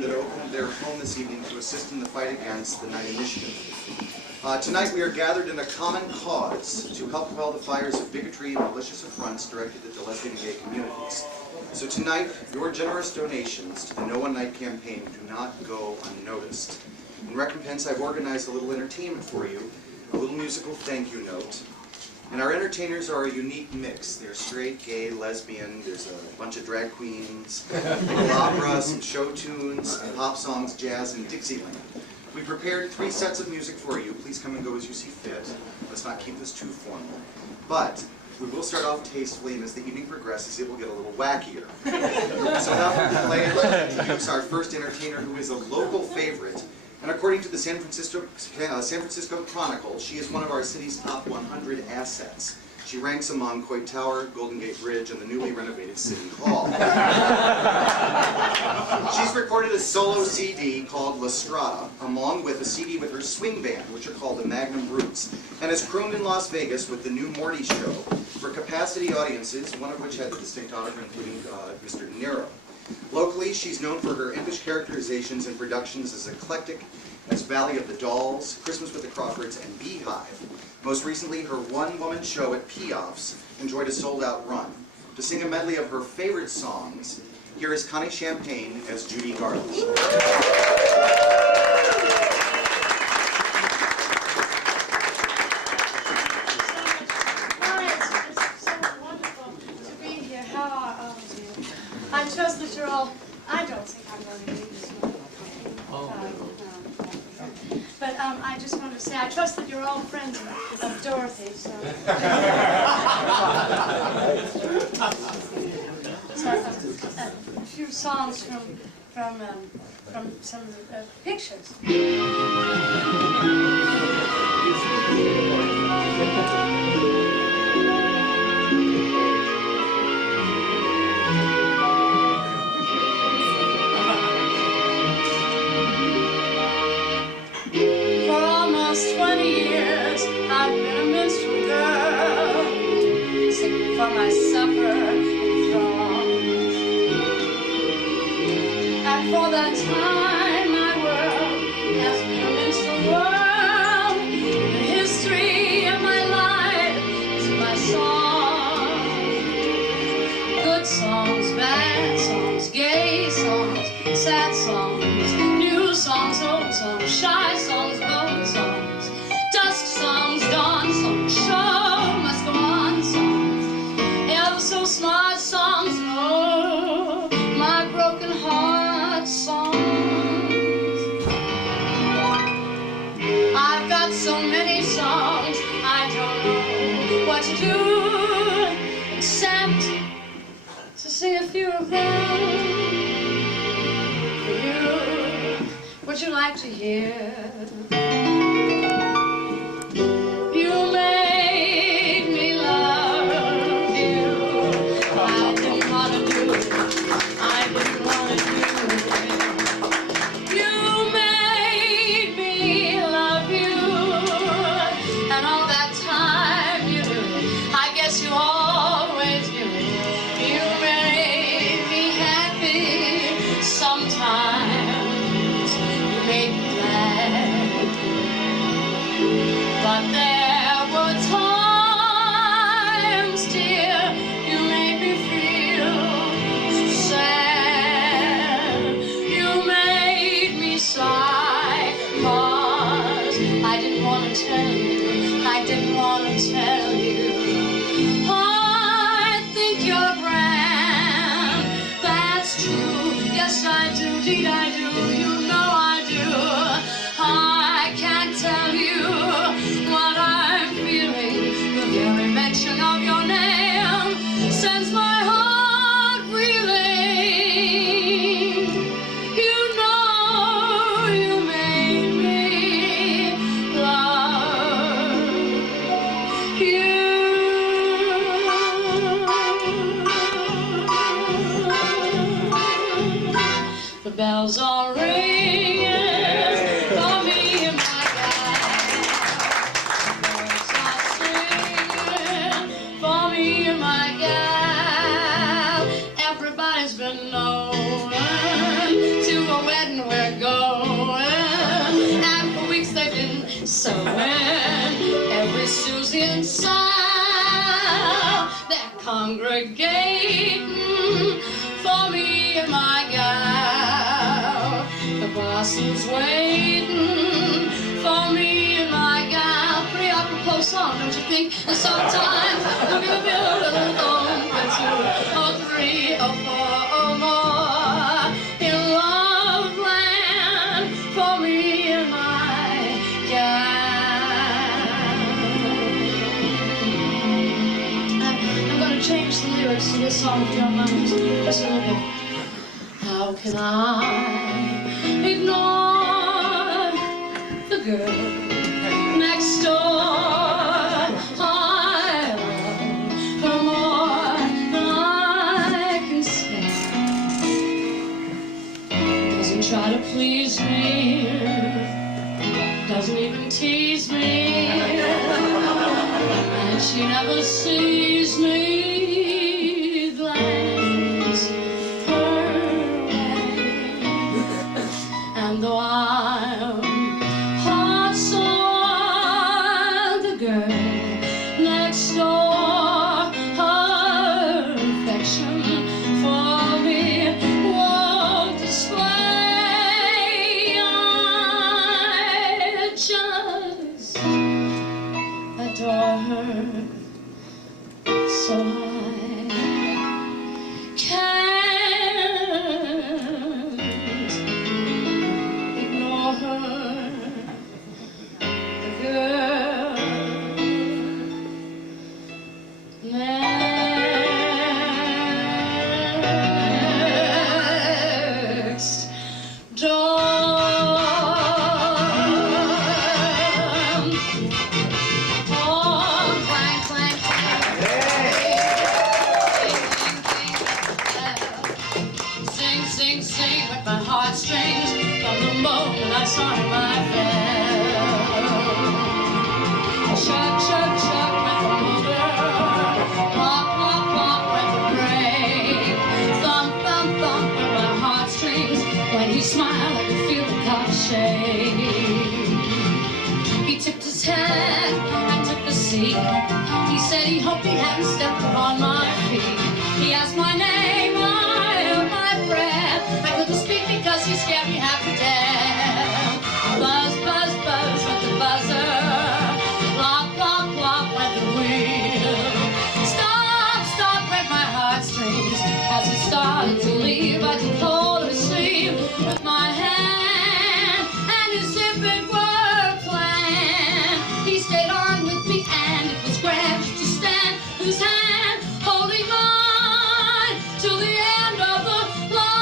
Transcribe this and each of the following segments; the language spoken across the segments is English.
women that opened their home this evening to assist in the fight against the Night Initiative. Tonight we are gathered in a common cause to help quell the fires of bigotry and malicious affronts directed at the lesbian and gay communities. So tonight, your generous donations to the No One Night campaign do not go unnoticed. In recompense, I've organized a little entertainment for you, a little musical thank you note. And our entertainers are a unique mix. They're straight, gay, lesbian, there's a bunch of drag queens, little opera, some show tunes, pop songs, jazz, and Dixieland. We prepared 3 sets of music for you. Please come and go as you see fit. Let's not keep this too formal. But we will start off tastefully, and as the evening progresses, it will get a little wackier. So without further delay, I'd like to introduce our first entertainer, who is a local favorite. And according to the San Francisco Chronicle, she is one of our city's top 100 assets. She ranks among Coit Tower, Golden Gate Bridge, and the newly renovated City Hall. She's recorded a solo CD called La Strada, along with a CD with her swing band, which are called the Magnum Brutes, and has crooned in Las Vegas with the New Morty Show for capacity audiences, one of which had the distinct honor, including Mr. De Niro. Locally, she's known for her impish characterizations and productions as eclectic as Valley of the Dolls, Christmas with the Crawfords, and Beehive. Most recently, her one-woman show at Piaf's enjoyed a sold-out run. To sing a medley of her favorite songs, here is Connie Champagne as Judy Garland. I trust that you're all, I don't think I'm going to need this one. But I just wanted to say, I trust that you're all friends of Dorothy, so. So a few songs from some of the pictures. For almost 20 years, I've been a minstrel girl, singing for my supper and frogs. And for that time, my world has been a minstrel world. The history of my life is in my songs. Good songs, bad songs, gay songs, sad songs, new songs, old songs, shy songs, bold songs, dusk songs, dawn songs, show must go on songs, ever so smart songs, oh, my broken heart songs. I've got so many songs, I don't know what to do except to sing a few of them for you. Would you like to hear? You made me love you. I didn't want to do it. I didn't want to do it. You made me love you. And all that time you knew it. I guess you always knew it. You made me happy sometimes. You made me glad. But there were times, dear, you made me feel so sad. You made me sigh, 'cause I didn't want to tell you, I didn't want to tell you. I think you're grand, that's true, yes I do, indeed I do, you know I do. I can't tell you what I'm feeling. The very mention of your name sends my heart reeling. You know you made me love you. The bells are ringing. So when every Susie and Sal, they're congregating for me and my gal. The boss is waiting for me and my gal. Pretty apropos song, don't you think? And sometimes we're gonna build a little home for 2 or 3 or 4 or more in love land for me and my gal. I'm gonna change the lyrics to this song if you don't mind. Just a little bit. How can I ignore the girl next door? I love her more than I can say. Doesn't try to please me, doesn't even tease me, and she never sees me glance her way. And though I'm heart sore, the girl next door, her affection for me won't display. I just adore her so I can't ignore her, the girl next door. Oh, clank, clank, clank. Sing, sing, sing with my heartstrings from the moment I saw him I fell. Chug, chug, chug with the motor, pop, pop, pop with the brake. Thump, thump, thump with my heartstrings. When he smiled, I could feel the car shake. He tipped his head and took a seat. He said he hoped he hadn't stepped upon my feet. He asked my name, I held my breath. I couldn't speak because he scared me half to death. Buzz, buzz, buzz with the buzzer. Plop, plop, plop with the wheel. Stop, stop with my heartstrings. As he started to leave, I took hold of his sleeve with my hand. And as if it were planned, he stayed on with me, and it was grand just to stand with his hand holding mine till the end of the line.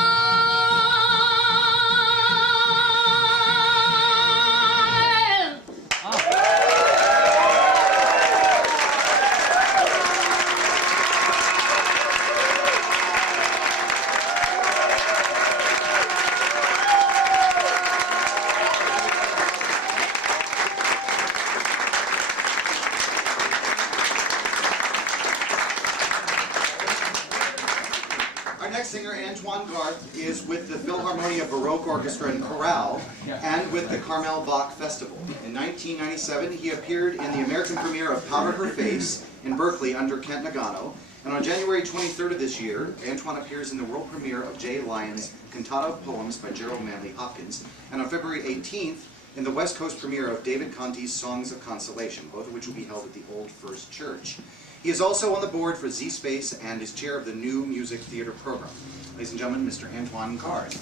Our next singer, Antoine Garth, is with the Philharmonia Baroque Orchestra and Chorale and with the Carmel Bach Festival. In 1997, he appeared in the American premiere of Powder Her Face in Berkeley under Kent Nagano. And on January 23rd of this year, Antoine appears in the world premiere of Jay Lyon's Cantata of Poems by Gerald Manley Hopkins. And on February 18th, in the West Coast premiere of David Conti's Songs of Consolation, both of which will be held at the Old First Church. He is also on the board for Z-Space and is chair of the New Music Theater program. Ladies and gentlemen, Mr. Antoine Garth.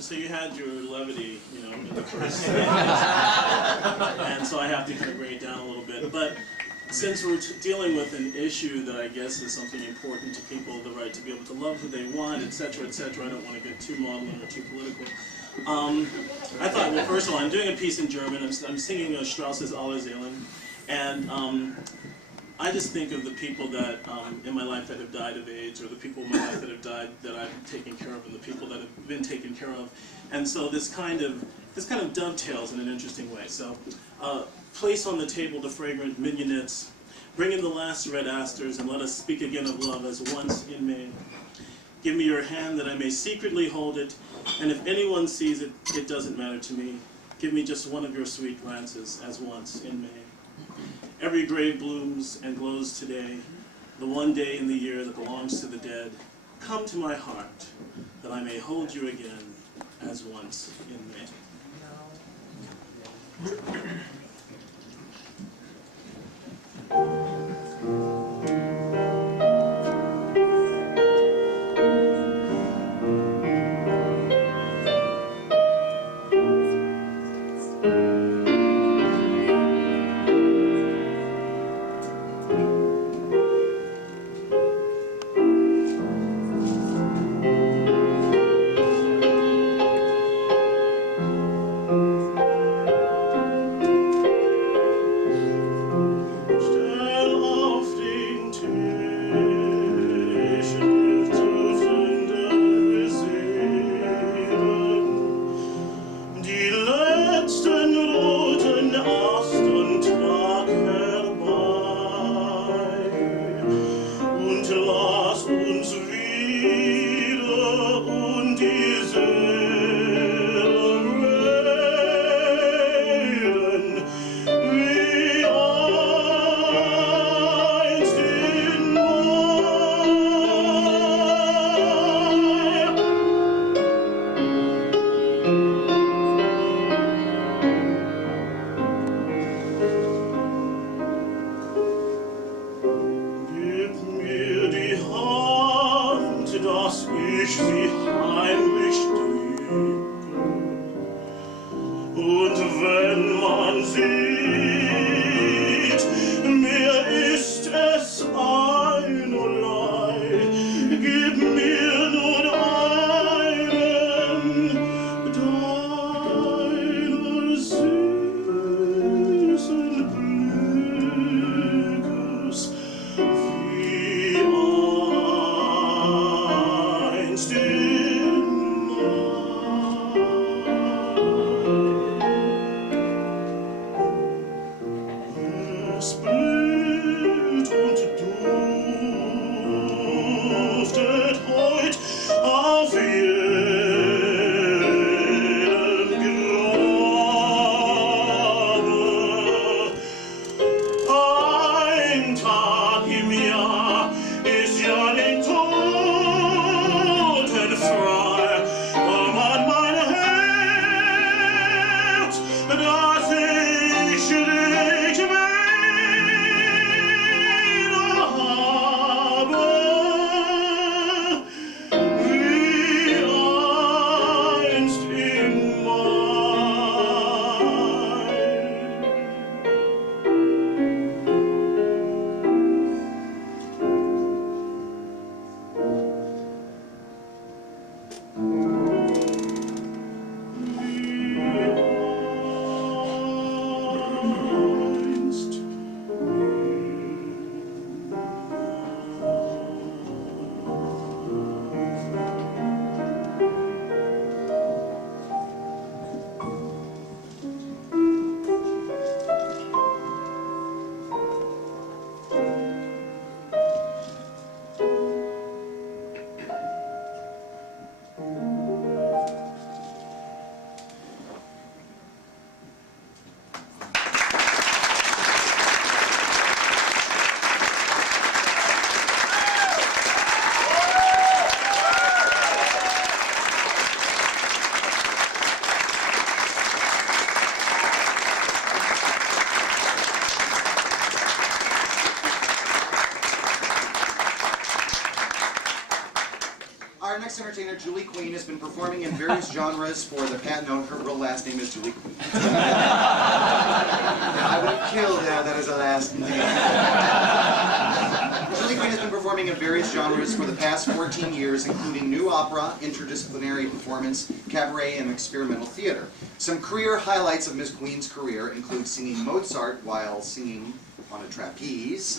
So you had your levity, you know, in the first and so I have to kind of bring it down a little bit. But since we're dealing with an issue that I guess is something important to people, the right to be able to love who they want, etc., etc., I don't want to get too maudlin or too political. I thought, well, first of all, I'm doing a piece in German. I'm singing Strauss's Alle Seelen, and I just think of the people that in my life that have died of AIDS, or the people in my life that have died that I've taken care of, and the people that have been taken care of. And so this kind of dovetails in an interesting way. So place on the table the fragrant mignonets, Bring in the last red asters, and let us speak again of love as once in May. Give me your hand that I may secretly hold it, and if anyone sees it, it doesn't matter to me. Give me just one of your sweet glances as once in May. Every grave blooms and glows today, the one day in the year that belongs to the dead. Come to my heart, that I may hold you again as once in May. Our next entertainer, Julie Queen, has been performing in various genres for the past. No, her real last name is Julie Queen. I would have killed that as a last name. Julie Queen has been performing in various genres for the past 14 years, including new opera, interdisciplinary performance, cabaret, and experimental theater. Some career highlights of Ms. Queen's career include singing Mozart while singing on a trapeze,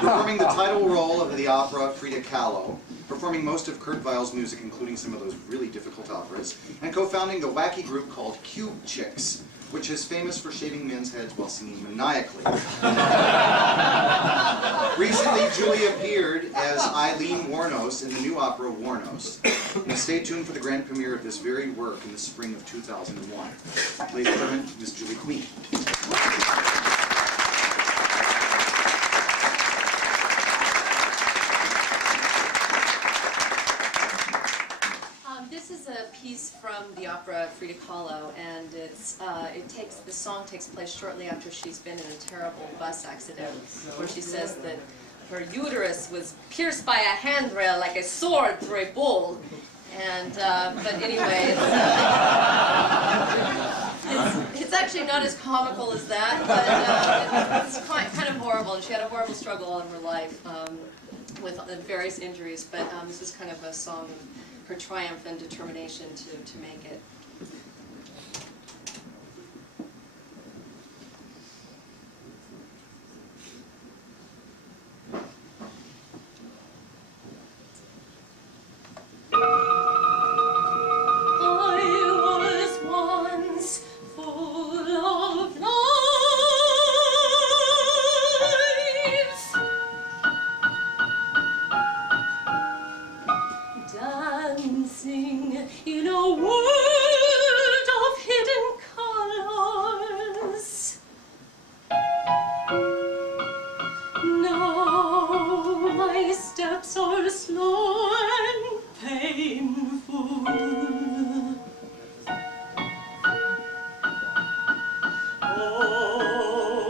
performing the title role of the opera Frida Kahlo, performing most of Kurt Weill's music, including some of those really difficult operas, and co-founding the wacky group called Cube Chicks. which is famous for shaving men's heads while singing maniacally. Recently, Julie appeared as Eileen Warnos in the new opera Warnos. Now stay tuned for the grand premiere of this very work in the spring of 2001. Ladies and gentlemen, Miss Julie Queen. This is a piece from the opera Frida Kahlo, and the song takes place shortly after she's been in a terrible bus accident, where she says that her uterus was pierced by a handrail like a sword through a bull. And but anyway, it's actually not as comical as that, but it's kind of horrible. And she had a horrible struggle all in her life with various injuries. But this is kind of a song of her triumph and determination to make it. In a world of hidden colors. Now my steps are slow and painful. Over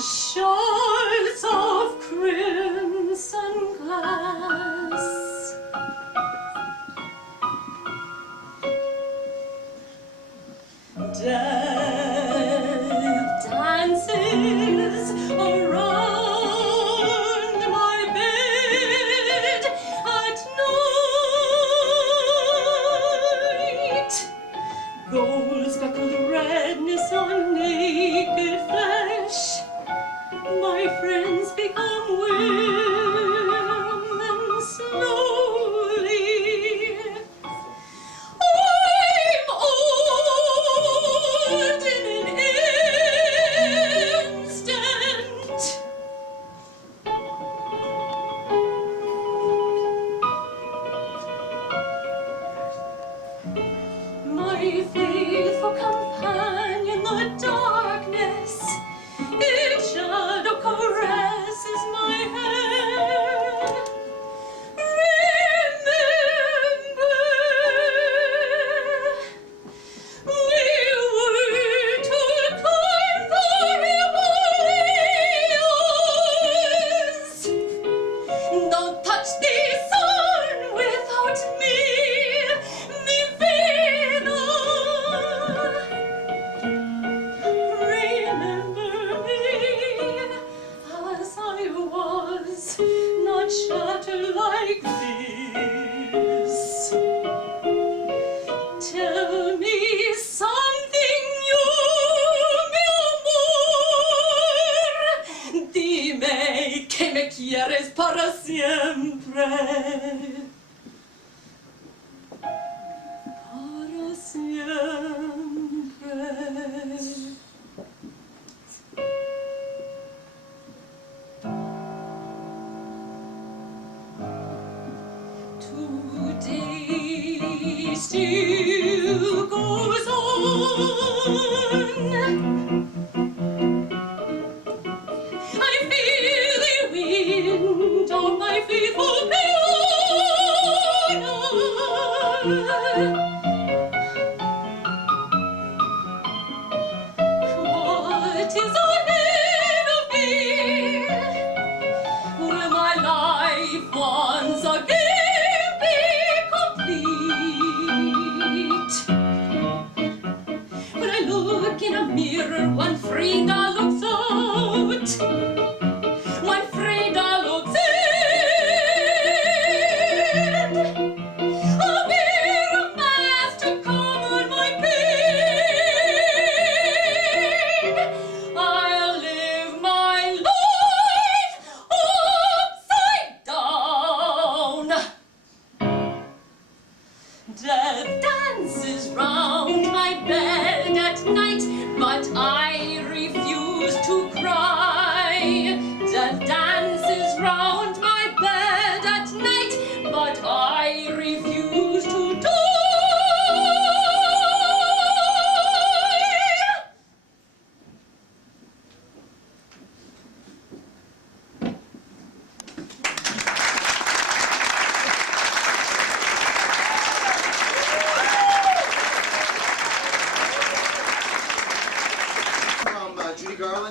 shores of crimson glass. Death dances around my bed at night. Gold speckled redness on naked flesh. My friends become women slowly. My faithful companion, the darkness, its shadow caresses my head. Remember, we were to climb the Himalayas. Don't touch the sun without me. Shattered like this. Tell me something new, mi amor. Dime que me quieres para siempre. Para siempre. Today still goes on. I feel the wind of my faithful Peona. What is ahead of me? Will my life once again be complete? When I look in a mirror, one Frida looks out. One Frida looks in.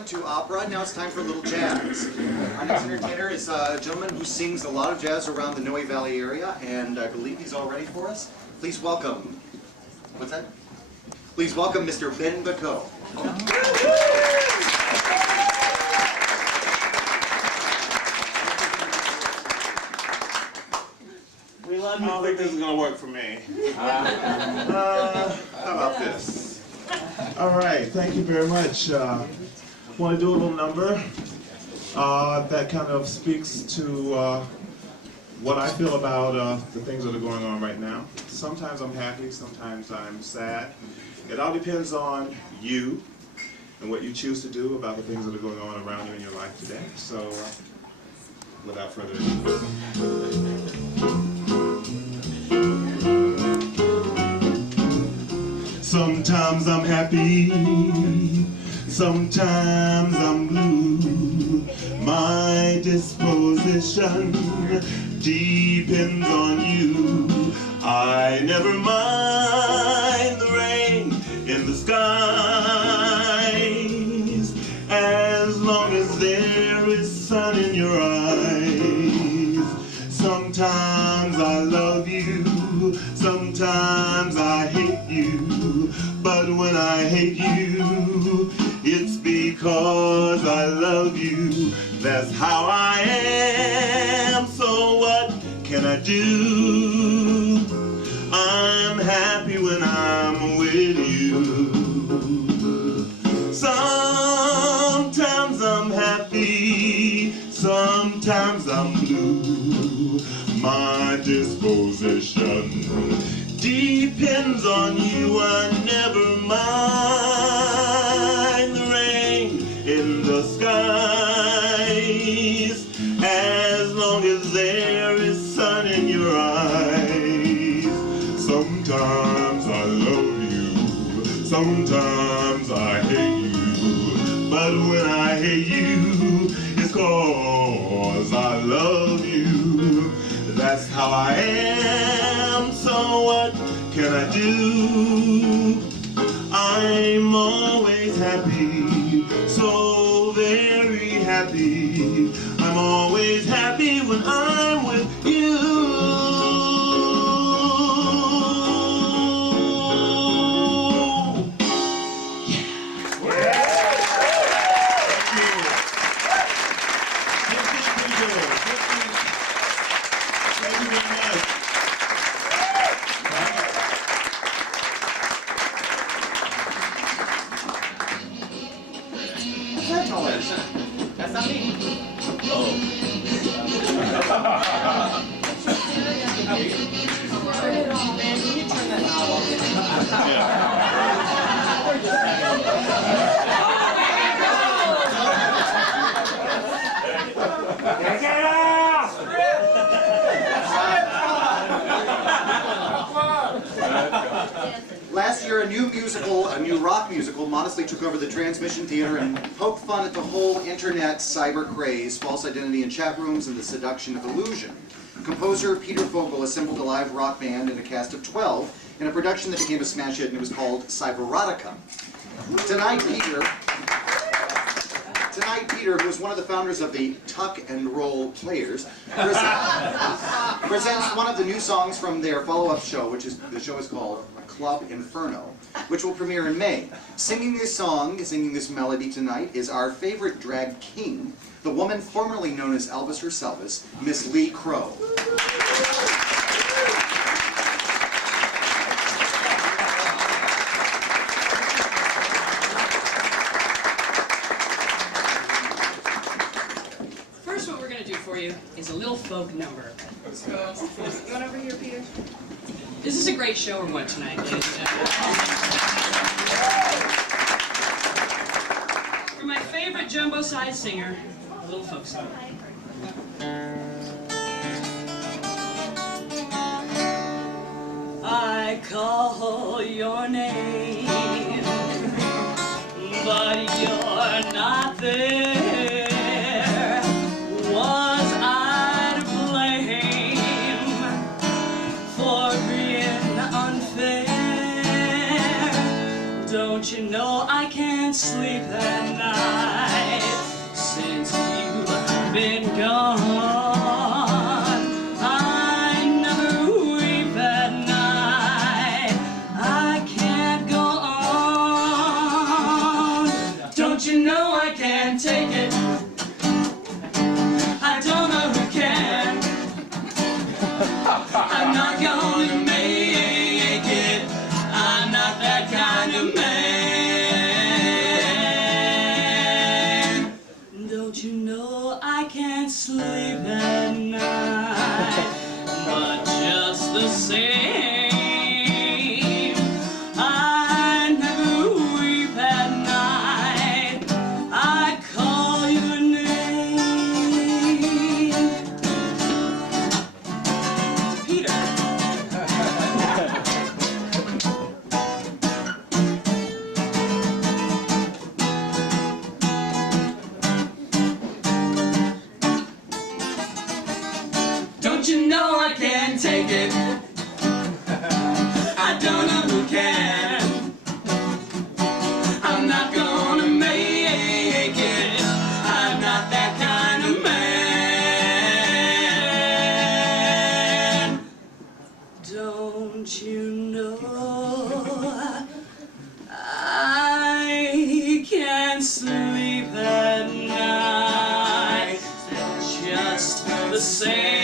to opera. Now it's time for a little jazz. Our next entertainer is a gentleman who sings a lot of jazz around the Noe Valley area, and I believe he's all ready for us. Please welcome, what's that? Please welcome Mr. Ben Bacot. I don't think this is going to work for me. How about this? All right, thank you very much. Want to do a little number that kind of speaks to what I feel about the things that are going on right now. Sometimes I'm happy, sometimes I'm sad. It all depends on you and what you choose to do about the things that are going on around you in your life today. So, without further ado. Sometimes I'm happy, sometimes I'm blue. My disposition depends on you. I never mind the rain in the skies, as long as there is sun in your eyes. Sometimes I love you, sometimes I hate you, but when I hate you, it's because I love you. That's how I am, so what can I do? I'm happy when I'm with you. Sometimes I'm happy, sometimes I'm blue. My disposition depends on you. I never mind the rain in the skies, as long as there is sun in your eyes. Sometimes I love you, sometimes I hate you, but when I hate you, it's 'cause I love you. That's how I am, so what can I do? I'm always happy, so very happy. I'm always happy when I'm with you. That's not me. Man, can you turn that knob off? Last year, a new rock musical modestly took over the transmission theater and poked fun at the whole internet cyber craze, false identity in chat rooms, and the seduction of illusion. Composer Peter Vogel assembled a live rock band and a cast of 12 in a production that became a smash hit, and it was called Cyberotica. Tonight, Peter, who is one of the founders of the Tuck and Roll Players, presents one of the new songs from their follow-up show, the show is called Club Inferno, which will premiere in May. Singing this melody tonight is our favorite drag king, the woman formerly known as Elvis herself, Miss Lee Crow. First, what we're going to do for you is a little folk number. You want over here, Peter? Is this a great show or what tonight, ladies and gentlemen? For my favorite jumbo-sized singer, a little folk song. I call your name, but you're not there. Was I to blame for being unfair? Don't you know I can't sleep at night? been gone. I never weep at night. I can't go on. Don't you know I can't take it? I don't know who can. I'm not gonna make it. I'm not that kind of man. Don't you know I can't sleep at night? But just the same, I never weep at night. I call your name. Peter. Don't you know I can't take it? I don't know who can. I'm not gonna make it. I'm not that kind of man. Don't you know I can't sleep at night? Just the same,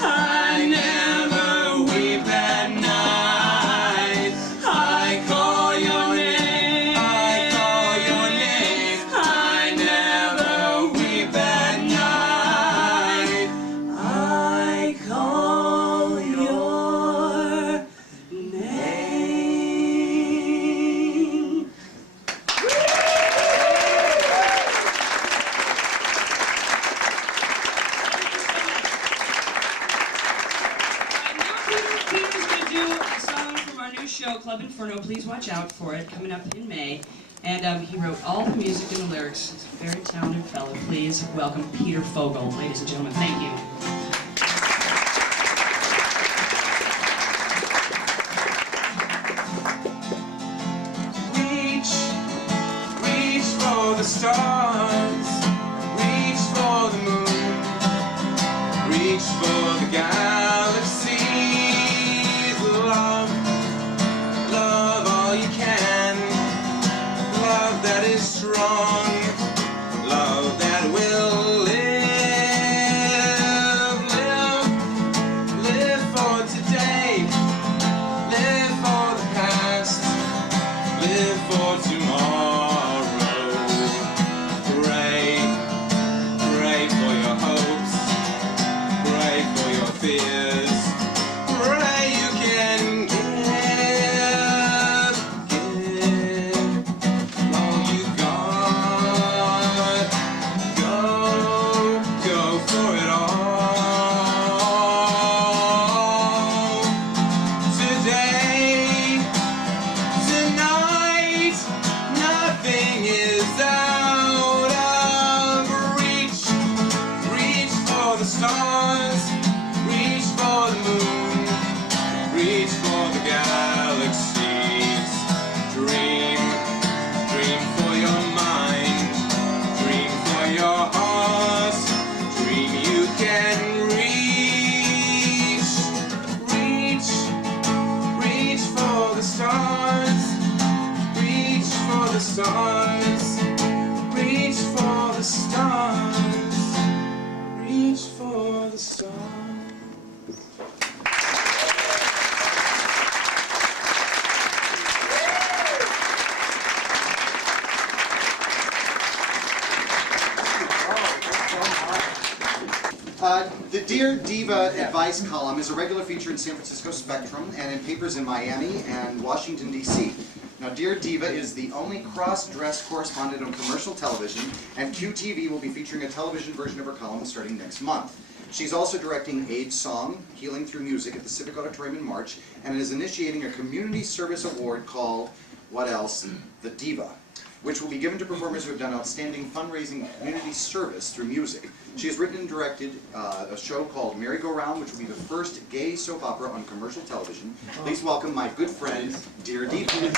I never weep at night. I call your name. I call your name. I never weep at night. I call your name. Peter's going to do a song from our new show, Club Inferno. Please watch out for it, coming up in May. And he wrote all the music and the lyrics. He's a very talented fellow. Please welcome Peter Fogel. Ladies and gentlemen, thank you. Reach for the stars, reach for the moon, reach for the galaxies. Love, love all you can. Love that is strong, love that will live for today, live for the past, live for tomorrow. Pray for your hopes, pray for your fears, pray you can give all you got. Go for it all. Today, tonight, nothing is out of reach. Reach for the stars, reach for the moon, reach for the galaxies. Dream, dream for your mind, dream for your heart, dream you can reach. Reach for the stars, reach for the stars, reach for the stars, reach for the stars. The Dear Diva Advice column is a regular feature in San Francisco Spectrum and in papers in Miami and Washington, D.C. Now, Dear Diva is the only cross-dress correspondent on commercial television, and QTV will be featuring a television version of her column starting next month. She's also directing AIDS Song, Healing Through Music at the Civic Auditorium in March, and is initiating a community service award called, what else? The Diva, which will be given to performers who have done outstanding fundraising and community service through music. She has written and directed a show called Merry Go Round, which will be the first gay soap opera on commercial television. Please welcome my good friend, Dear Diva.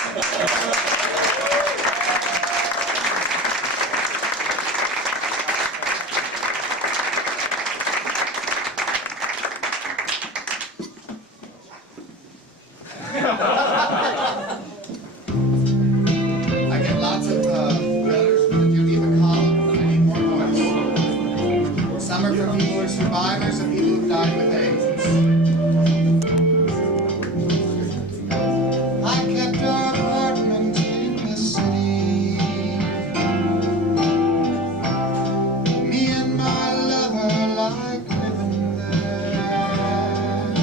survivors of people who died with AIDS. I kept our apartment in the city. Me and my lover like living there.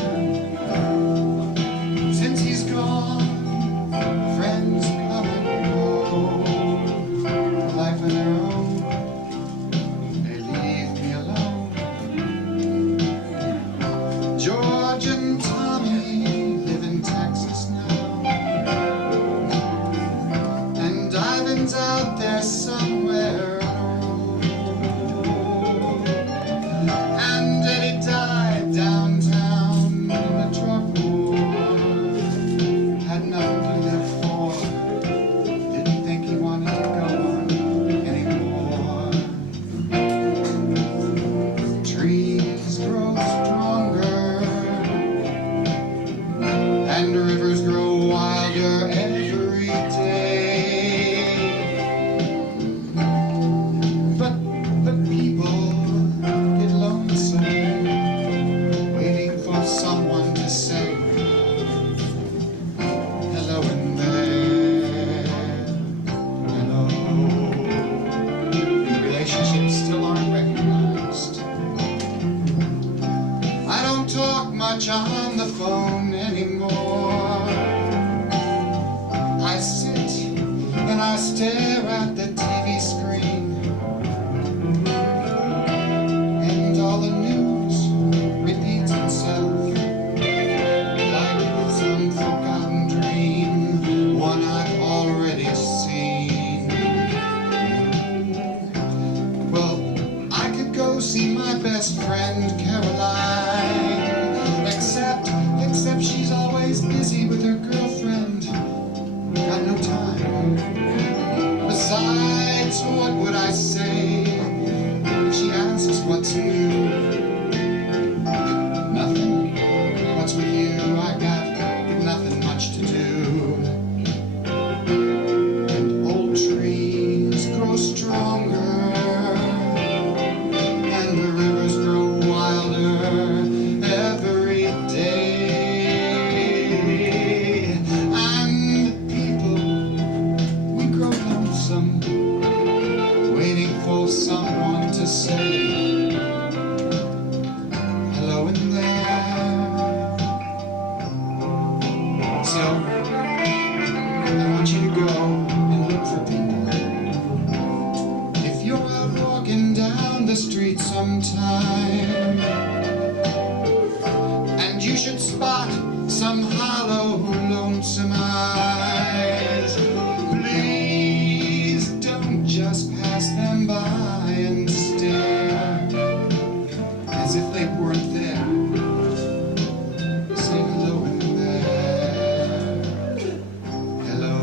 Since he's gone, friends come and go. Life of their own. They leave me alone. George and Tommy live in Texas now, and Ivan's out there somewhere on a road. And Eddie died downtown in the drug war. Had nothing to live for. Didn't think he wanted to go on anymore. Trees grow stronger and rivers grow wilder every day. But people get lonesome waiting for someone to say hello in there. Hello. Relationships still aren't recognized. I don't talk much on the phone anymore. I sit and I stare at the TV screen, and all the news repeats itself like some forgotten dream, one I've already seen. Well, I could go see my best friend Caroline, except she's always busy with her girlfriend. Got no time. Besides, what would I say if she asks what's new? Nothing. What's with you? I got nothing much to do. And old trees grow stronger, and the rivers grow wilder every day. And people, we grow lonesome, waiting for someone to say hello in there. So I want you to go and look for people. If you're out walking down the street sometime, and you should spot some hollow, lonesome eyes, please don't just pass them by and stare as if they weren't there. Say hello in there. Hello.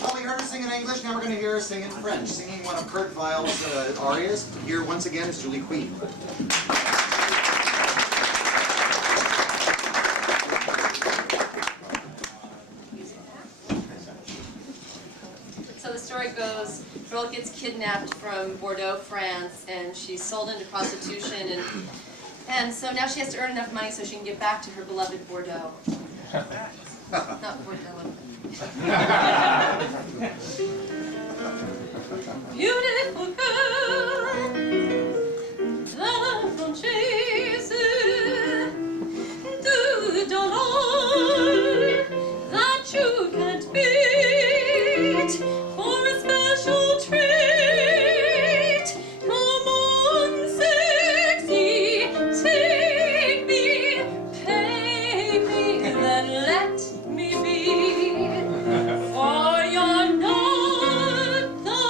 Well, we heard her sing in English, now we're going to hear her sing in French. Singing one of Kurt Weill's arias. Here, once again, is Julie Queen. So the story goes, girl gets kidnapped from Bordeaux, France, and she's sold into prostitution, and so now she has to earn enough money so she can get back to her beloved Bordeaux. Not Bordeaux. Beautiful girl, la Française, do the dollar that you can't beat for a special treat. Come on, sexy, take me, pay me, then let me be. For you're not the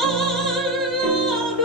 love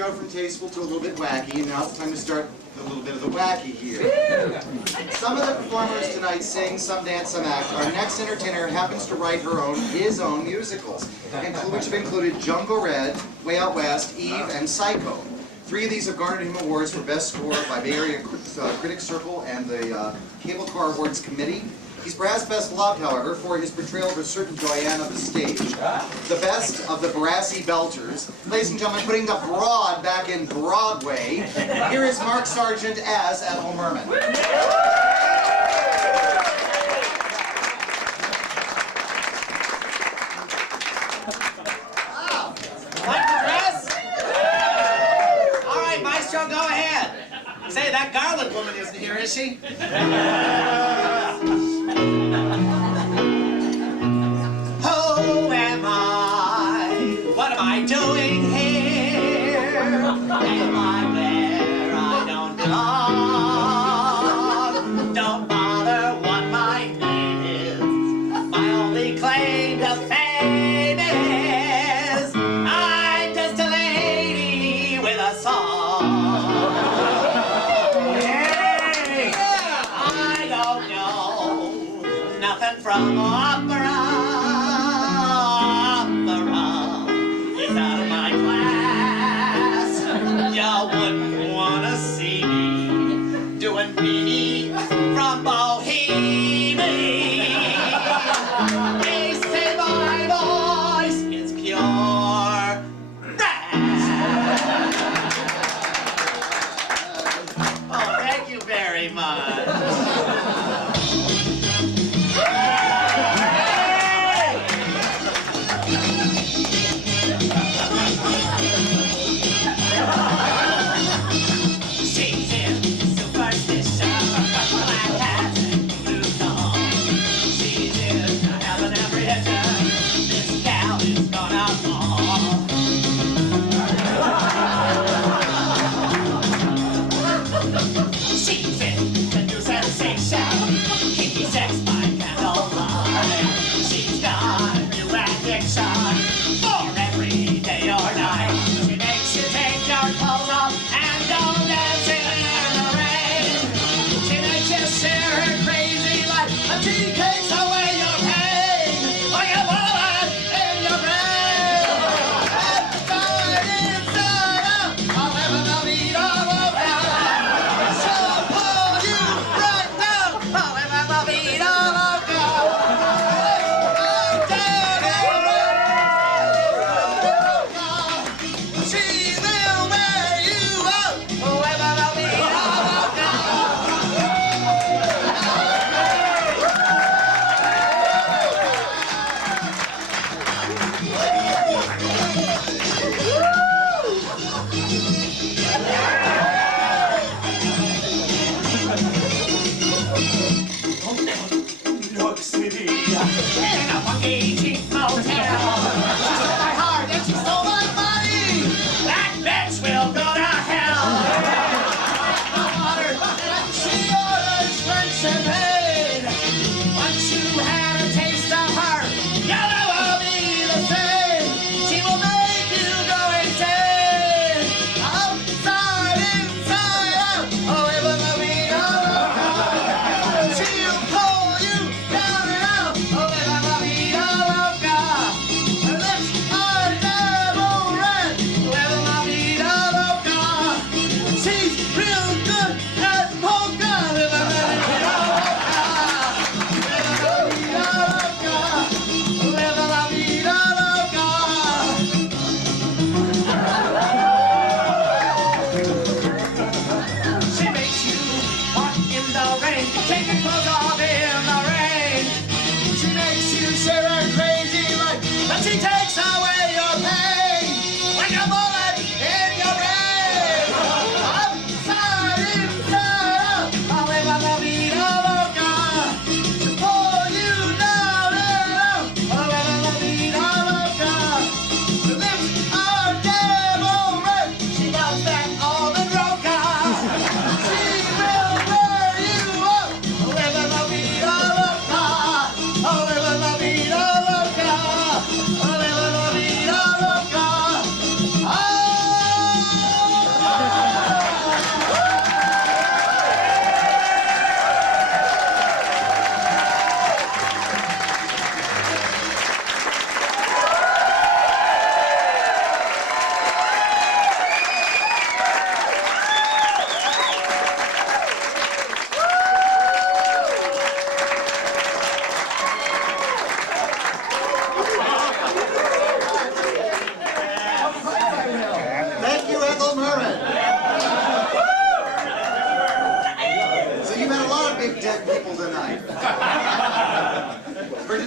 go from tasteful to a little bit wacky, and now it's time to start a little bit of the wacky here. Some of the performers tonight sing, some dance, some act. Our next entertainer happens to write his own musicals, which have included Jungle Red, Way Out West, Eve, and Psycho. 3 of these have garnered him awards for Best Score by Bay Area Critics Circle and the Cable Car Awards Committee. He's perhaps best loved, however, for his portrayal of a certain Joanne of the stage. The best of the brassy belters. Ladies and gentlemen, putting the broad back in Broadway, here is Mark Sargent as Ethel Merman. Like the dress? All right, Maestro, go ahead. Say, that Garland woman isn't here, is she? Who am I? What am I doing here? Am I where I don't belong? Don't bother what my name is. My only claim to fame is I'm just a lady with a song. Hey, I don't know nothing from opera. Is out of my class. You wouldn't want to see me doing me from Bohemia. They say my voice is pure brass. Oh, thank you very much.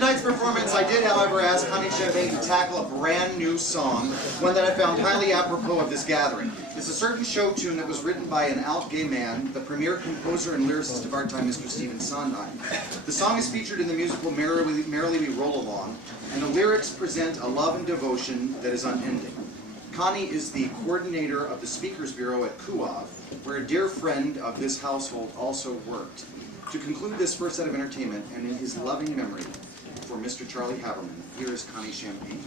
tonight's performance, I did, however, ask Connie Champagne to tackle a brand new song, one that I found highly apropos of this gathering. It's a certain show tune that was written by an out gay man, the premier composer and lyricist of our time, Mr. Stephen Sondheim. The song is featured in the musical Merrily We Roll Along, and the lyrics present a love and devotion that is unending. Connie is the coordinator of the Speakers Bureau at Kuov, where a dear friend of this household also worked. To conclude this first set of entertainment, and in his loving memory, for Mr. Charlie Haberman, here is Connie Champagne.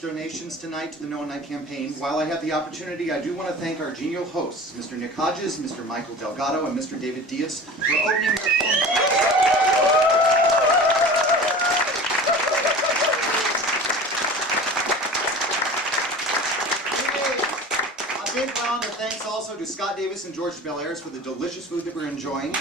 Donations tonight to the No Night campaign. While I have the opportunity, I do want to thank our genial hosts, Mr. Nick Hodges, Mr. Michael Delgado, and Mr. David Diaz, for opening their A big round of thanks also to Scott Davis and George Bellairs for the delicious food that we're enjoying.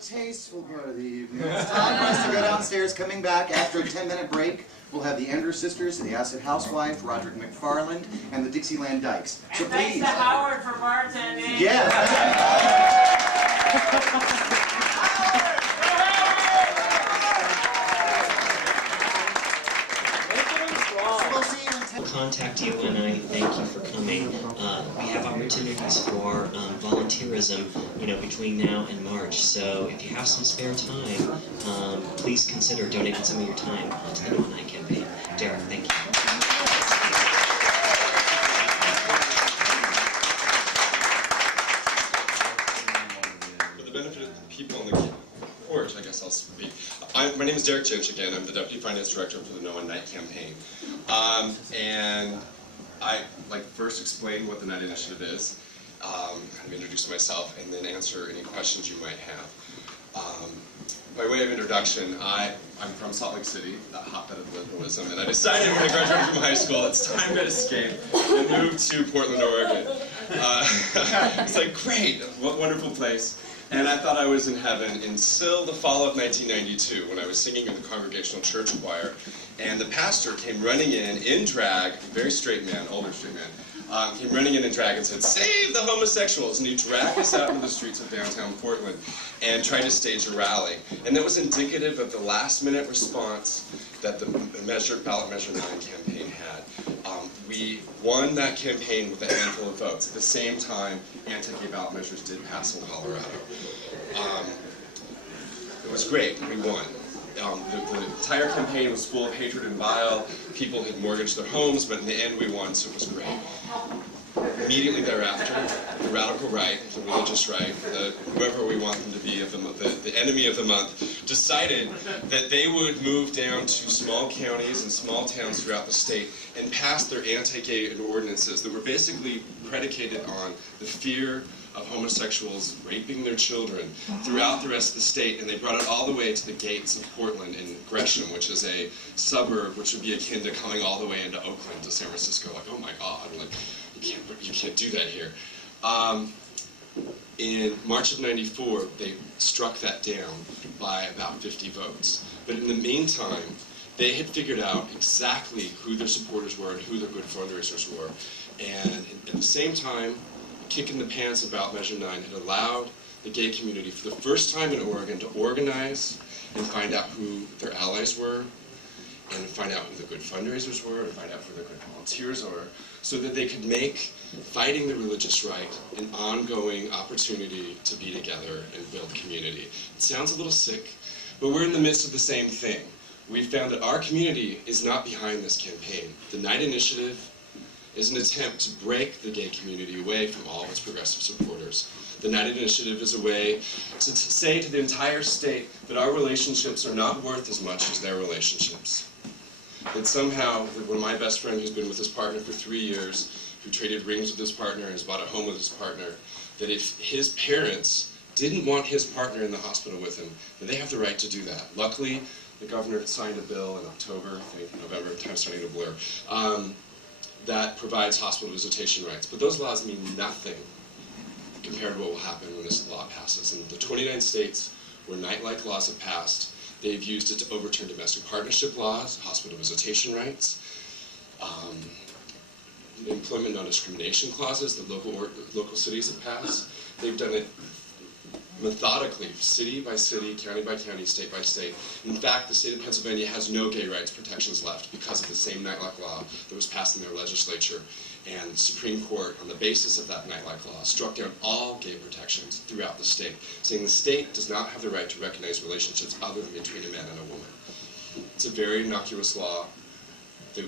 Tasteful part of the evening. It's time for us to go downstairs. Coming back after a 10-minute break, we'll have the Ender Sisters, the Acid Housewife, Roderick McFarland, and the Dixieland Dykes. So and thanks please. to Howard for bartending. Yes. Contact you, and I thank you for coming. We have opportunities for volunteerism, between now and March. So if you have some spare time, please consider donating some of your time to the No Night campaign. Derek, thank you. For the benefit of the people on the porch, I guess I'll speak. My name is Derek Jinch again. I'm the Deputy Finance Director for the No Night campaign. And I like first explain what the Night Initiative is, kind of introduce myself, and then answer any questions you might have. By way of introduction, I'm from Salt Lake City, a hotbed of liberalism, and I decided when I graduated from high school, it's time to escape and move to Portland, Oregon. It's like, great, what wonderful place. And I thought I was in heaven until the fall of 1992, when I was singing in the Congregational Church Choir, and the pastor came running in drag, very straight man, older straight man, came running in drag and said, "Save the homosexuals!" And he dragged us out into the streets of downtown Portland and tried to stage a rally. And that was indicative of the last-minute response that the Ballot Measure 9 campaign had. We won that campaign with a handful of votes. At the same time, anti-gay ballot measures did pass in Colorado. It was great. We won. The entire campaign was full of hatred and bile. People had mortgaged their homes, but in the end we won, so it was great. Immediately thereafter, the radical right, the religious right, whoever we want them to be, the enemy of the month, decided that they would move down to small counties and small towns throughout the state and pass their anti-gay ordinances that were basically predicated on the fear of homosexuals raping their children throughout the rest of the state, and they brought it all the way to the gates of Portland in Gresham, which is a suburb which would be akin to coming all the way into Oakland to San Francisco. Like, oh my God, like, you can't do that here. In March of '94, they struck that down by about 50 votes. But in the meantime, they had figured out exactly who their supporters were and who their good fundraisers were. And at the same time, kick in the pants about Measure 9 had allowed the gay community for the first time in Oregon to organize and find out who their allies were, and find out who the good fundraisers were, and find out who the good volunteers were, so that they could make fighting the religious right an ongoing opportunity to be together and build community. It sounds a little sick, but we're in the midst of the same thing. We found that our community is not behind this campaign. The Night Initiative is an attempt to break the gay community away from all of its progressive supporters. The Night Initiative is a way to say to the entire state that our relationships are not worth as much as their relationships. That somehow, when my best friend who's been with his partner for 3 years, who traded rings with his partner and has bought a home with his partner, that if his parents didn't want his partner in the hospital with him, then they have the right to do that. Luckily, the governor signed a bill in October, I think November, time's starting to blur, that provides hospital visitation rights. But those laws mean nothing compared to what will happen when this law passes. In the 29 states where night-like laws have passed, they've used it to overturn domestic partnership laws, hospital visitation rights, employment non-discrimination clauses that local cities have passed. They've done it methodically, city by city, county by county, state by state. In fact, the state of Pennsylvania has no gay rights protections left because of the same night-like law that was passed in their legislature. And the Supreme Court, on the basis of that night-like law, struck down all gay protections throughout the state, saying the state does not have the right to recognize relationships other than between a man and a woman. It's a very innocuous law that,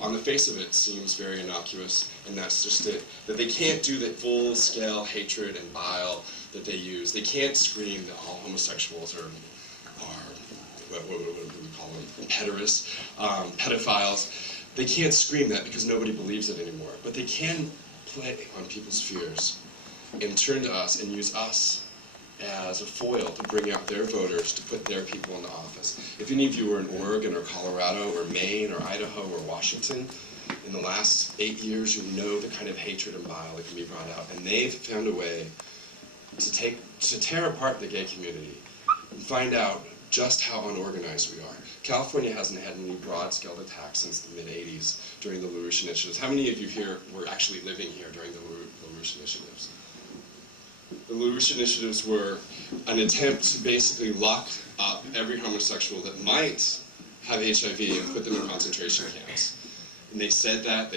on the face of it, seems very innocuous, and that's just it. That they can't do the full-scale hatred and bile that they use. They can't scream that all homosexuals are what would we call them, pedophiles. They can't scream that because nobody believes it anymore. But they can play on people's fears and turn to us and use us as a foil to bring out their voters, to put their people into office. If any of you were in Oregon or Colorado or Maine or Idaho or Washington, in the last 8 years, you know the kind of hatred and bile that can be brought out. And they've found a way to tear apart the gay community and find out just how unorganized we are. California hasn't had any broad-scale attacks since the mid-'80s during the LaRouche initiatives. How many of you here were actually living here during the LaRouche initiatives? The LaRouche initiatives were an attempt to basically lock up every homosexual that might have HIV and put them in concentration camps. And they said that,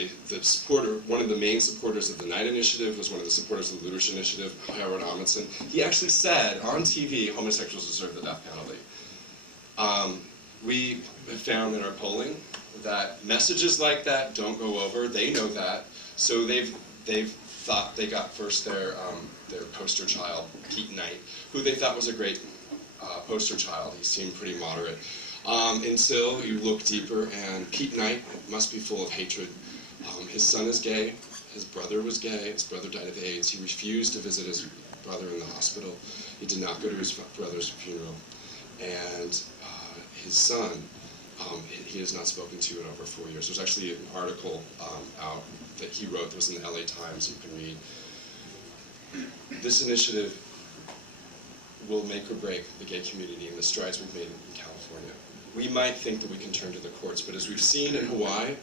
one of the main supporters of the Night Initiative was one of the supporters of the LaRouche Initiative, Howard Amundsen. He actually said on TV, homosexuals deserve the death penalty. We have found in our polling that messages like that don't go over. They know that, so they've thought they got first their poster child, Pete Knight, who they thought was a great poster child. He seemed pretty moderate. Until you look deeper, and Pete Knight must be full of hatred His son is gay, his brother was gay, his brother died of AIDS. He refused to visit his brother in the hospital. He did not go to his brother's funeral. And his son, he has not spoken to in over 4 years. There's actually an article out that he wrote that was in the LA Times you can read. This initiative will make or break the gay community and the strides we've made in California. We might think that we can turn to the courts, but as we've seen in Hawaii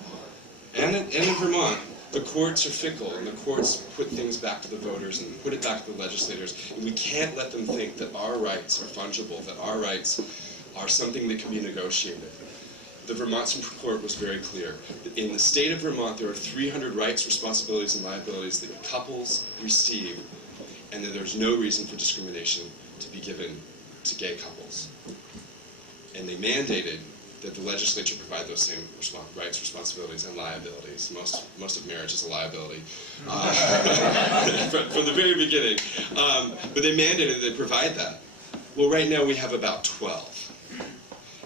and in Vermont, the courts are fickle, and the courts put things back to the voters and put it back to the legislators, and we can't let them think that our rights are fungible, that our rights are something that can be negotiated. The Vermont Supreme Court was very clear. In the state of Vermont, there are 300 rights, responsibilities, and liabilities that couples receive, and that there's no reason for discrimination to be given to gay couples. And they mandated that the legislature provide those same rights, responsibilities, and liabilities. Most of marriage is a liability from the very beginning. But they mandated that they provide that. Well, right now we have about 12.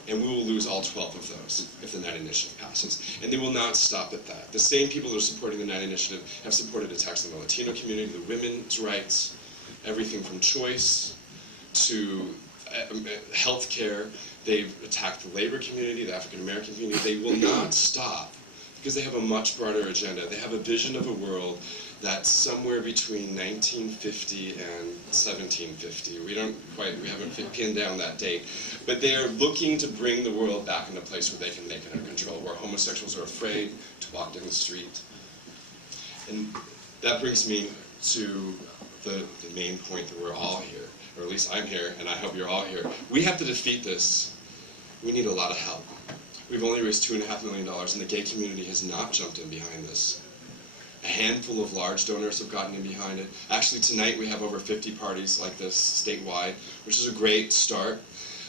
And we will lose all 12 of those if the 9 Initiative passes. And they will not stop at that. The same people that are supporting the 9 Initiative have supported attacks on the Latino community, the women's rights, everything from choice to health care. They've attacked the labor community, the African American community. They will not stop because they have a much broader agenda. They have a vision of a world that's somewhere between 1950 and 1750. We haven't pinned down that date. But they are looking to bring the world back in a place where they can make it under control, where homosexuals are afraid to walk down the street. And that brings me to the main point that we're all here, or at least I'm here, and I hope you're all here. We have to defeat this. We need a lot of help. We've only raised $2.5 million, and the gay community has not jumped in behind this. A handful of large donors have gotten in behind it. Actually, tonight we have over 50 parties like this statewide, which is a great start,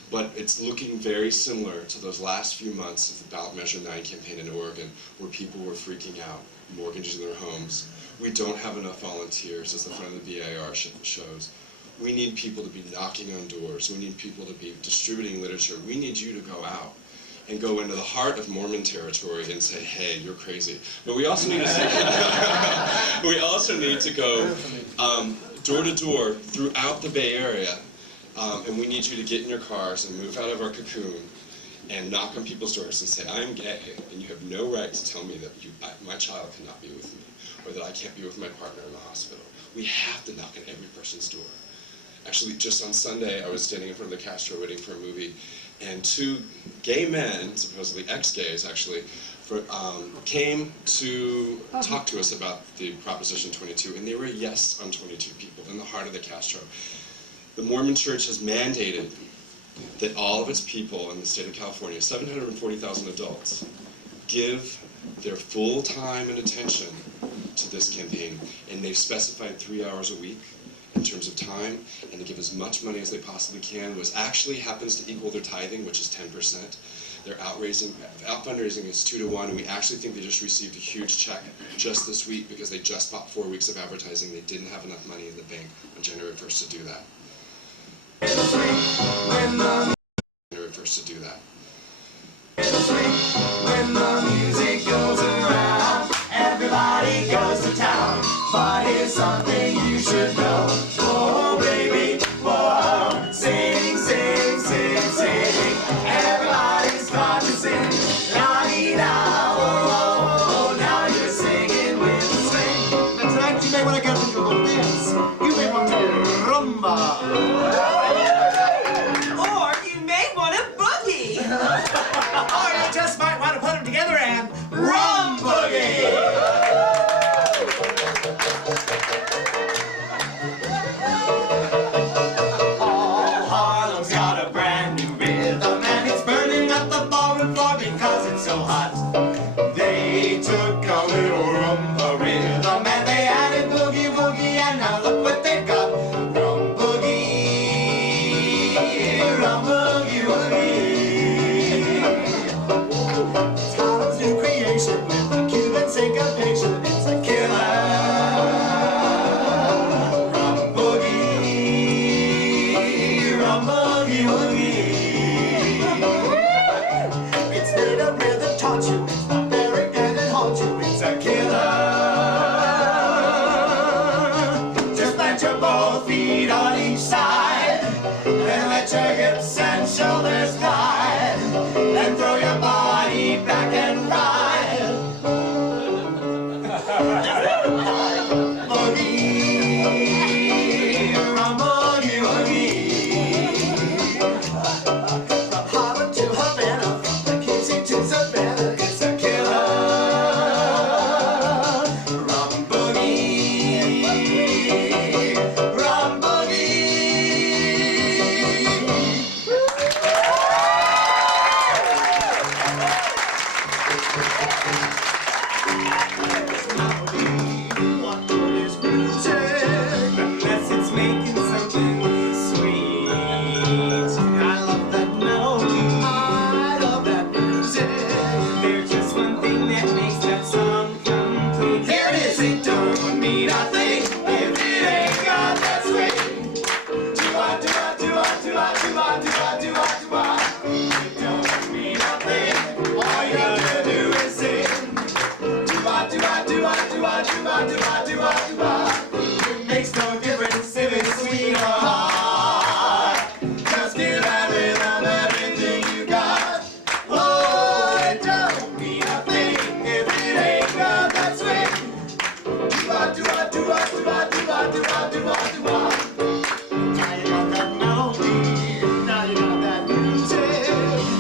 but it's looking very similar to those last few months of the Ballot Measure 9 campaign in Oregon, where people were freaking out, mortgaging their homes. We don't have enough volunteers, as the front of the BAR shows. We need people to be knocking on doors. We need people to be distributing literature. We need you to go out and go into the heart of Mormon territory and say, hey, you're crazy. But we also need to go door to door throughout the Bay Area, and we need you to get in your cars and move out of our cocoon and knock on people's doors and say, I'm gay, and you have no right to tell me that my child cannot be with me, or that I can't be with my partner in the hospital. We have to knock on every person's door. Actually, just on Sunday, I was standing in front of the Castro waiting for a movie, and 2 gay men, supposedly ex-gays actually, came to talk to us about the Proposition 22, and they were a yes on 22 people in the heart of the Castro. The Mormon Church has mandated that all of its people in the state of California, 740,000 adults, give their full time and attention to this campaign, and they've specified 3 hours a week in terms of time, and to give as much money as they possibly can, which actually happens to equal their tithing, which is 10%. Their fundraising is 2 to 1, and we actually think they just received a huge check just this week because they just bought 4 weeks of advertising. They didn't have enough money in the bank on January 1st to do that. January 1st to do that. When the music goes around, everybody goes to town. But here's something you should know. Oh, baby, whoa. Sing, sing, sing, sing. Everybody's got to sing. La-dee-da, oh, oh, oh. Now you're singing with the swing. And tonight you may want to get into a little dance. You may want to rumba. Or you may want to boogie. Or you just might want to put them together and rum boogie. They took a little rumba rhythm and they added boogie woogie, and now look what they've got. Rum boogie woogie. Tom's new creation with the Cuban syncopation. It's a killer. Rum boogie woogie. It's made of rhythm taught you. It's a killer. both feet on each side. Then let your hips and shoulders glide. Then throw your body back and ride. Boogie, run boogie woogie. From Harlem to Havana, from Kinsey to Savannah, it's a killer. Rum boogie, rum What good is music unless it's making something sweet? I love that melody, I love that music. There's just one thing that makes that song complete. Here it is, it don't mean nothing if it ain't got that swing. Do-ah, do-ah, do-ah, do-ah, do-ah, do-ah, do-ah, do-ah. It don't mean nothing, all you gotta do is sing. Do-ah, do-ah, do-ah, do-ah, do-ah, do-ah, do-ah, do-ah. It makes no difference if it's sweet or hot. Just give that rhythm everything you got. Oh, it don't mean nothing if it ain't got that swing. Do-ah, do-ah, do-ah, do-ah, do-ah, do-ah, do-ah, do-ah. Now you got that melody, now you got that music,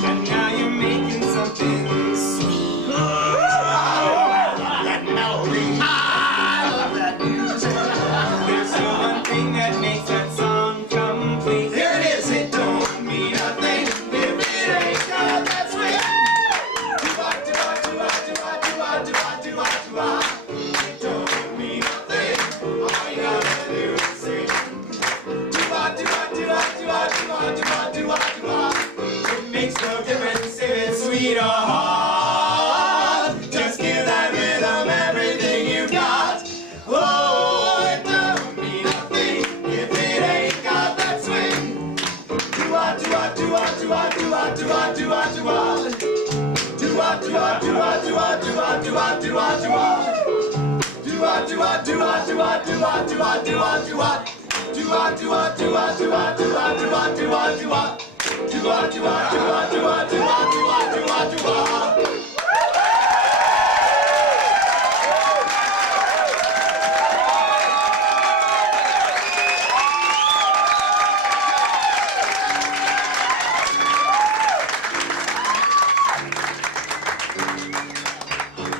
and now you're making something sweet. I love that melody, I love that music. There's no one thing that makes that song complete. Here it is, it don't mean nothing if it ain't got that swing. Do-ah, do-ah, do-ah, do-ah, do-ah, do-ah, do-ah, do-ah. It don't mean nothing, all you gotta do is sing. Do-ah, do-ah, do-ah, do-ah, do-ah, do-ah, do-ah, do-ah. It makes no difference if it's sweet or hot. Just give that rhythm everything you got. Oh, it don't mean nothing if it ain't got that swing. Do-ah, do-ah, do-ah, do-ah, do-ah, do-ah, do-ah, do-ah. Do-ah, do-ah, do-ah, do-ah, do-ah, do-ah, do-ah, do-ah. Do-ah, do-ah, do-ah, do-ah, do-ah, do-ah, do-ah, do-ah. Do-ah, do-ah, do-ah, do-ah, do-ah, do-ah, do-ah, do-ah. Do-ah, do-ah, do-ah, do-ah, do-ah, do-ah, do-ah, do-ah.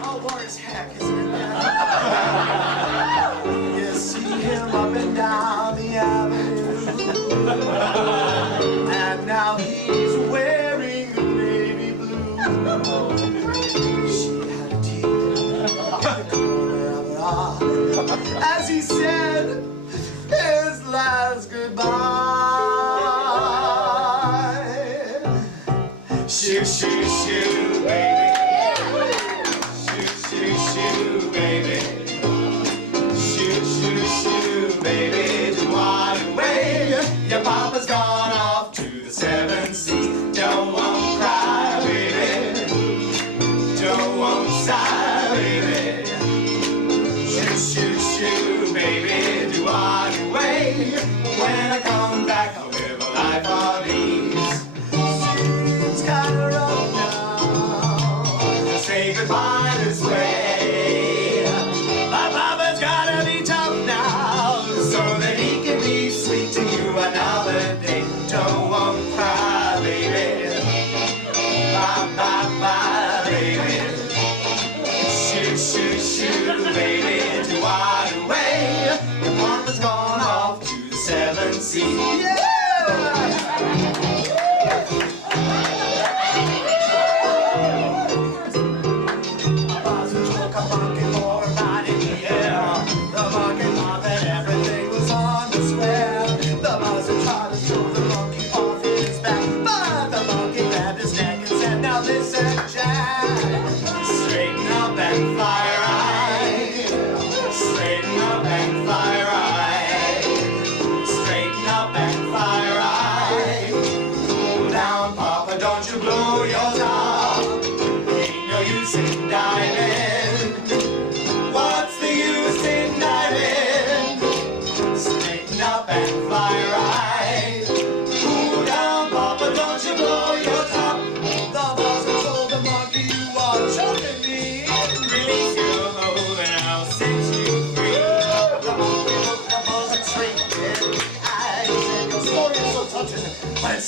Oh, boy, it's heck, isn't it? You see him up and down the avenue, and now he's wearing the navy blue. She had a tear in the corner of her eye as he said his last goodbye. Shoo, shoo, shoo, baby. Shoo, shoo, shoo, baby. Shoo, shoo, shoo, baby. Do-ah, do-ah. Your papa's gone off to the 7th sea. Don't want cry, baby. Don't want sigh, baby. Shoo, shoo, shoo, baby. Do-ah, do-ah. When I come back, I'll live a life of ease. It's kinda rough now to say goodbye this way. My papa's gotta be tough now so that he can be sweet to you another day. Don't want cry, baby. Bye, bye, bye, baby. Shoo, shoo, shoo, baby. Do-ah, do-ah. Your papa's gone off to the 7th sea. Yeah! Listen, Jack, straighten up and fly right. Straighten up and fly right. Straighten up and fly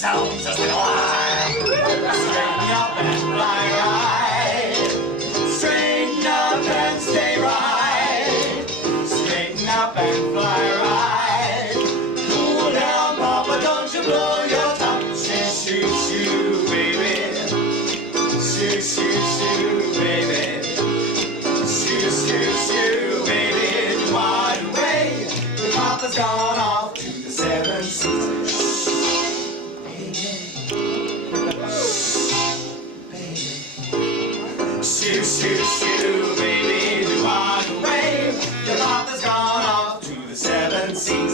sounds just like a lie. Straighten up and fly right. Straighten up and stay right. Straighten up and fly right. Cool down, Papa, don't you blow your top. Shoo, shoo, shoo, baby. Shoo, shoo, shoo, baby. Shoo, shoo, shoo, baby. Wide away. Your Papa's gone off to the 7 seasons. Shoo, shoo, shoo, baby, do on the way. Your Papa's gone off to the 7 seas.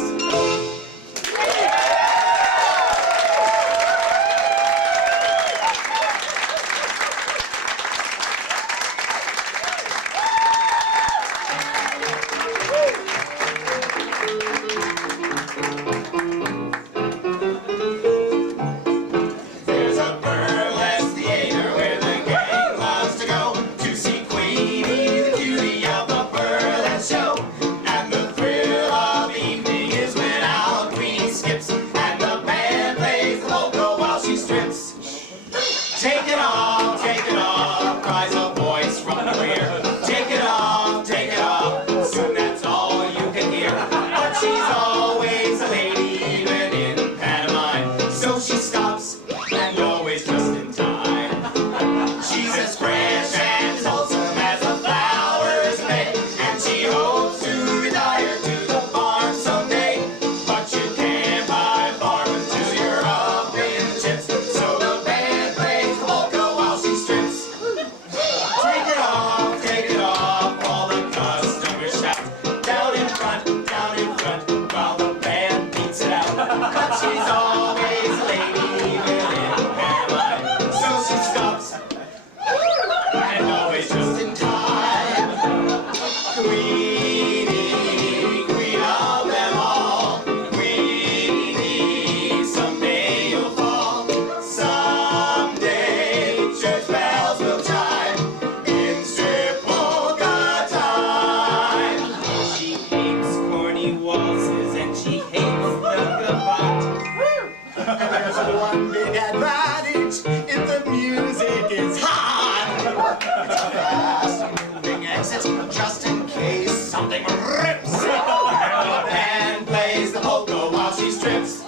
There's a burlesque theater where the gang loves to go to see Queenie, the cutie of the burlesque show. And the thrill of the evening is when out Queenie skips and the band plays the polka while she strips. Take it off, cries a voice from the rear. Take it off, soon that's all you can hear. But she's always a lady, even in pantomime. So she stops, and always just in time. She's as fresh and as wholesome as a flower's May, and she hopes to retire to the farm someday. But you can't buy a farm until you're up in the chips. So the band plays the polka while she strips. Take it off, all the customers shout. Down in front, while the band beats it out. But she's always a lady, even in pantomime. So she stops, and always just in time. Queenie, queen of them all. Queenie, someday you'll fall. Someday church bells will chime in strip polka time. She hates corny waltzes and she hates the gavotte. And there's one big advantage if the music is hot. It's a fast moving exit just in case something rips. And the band plays the polka while she strips.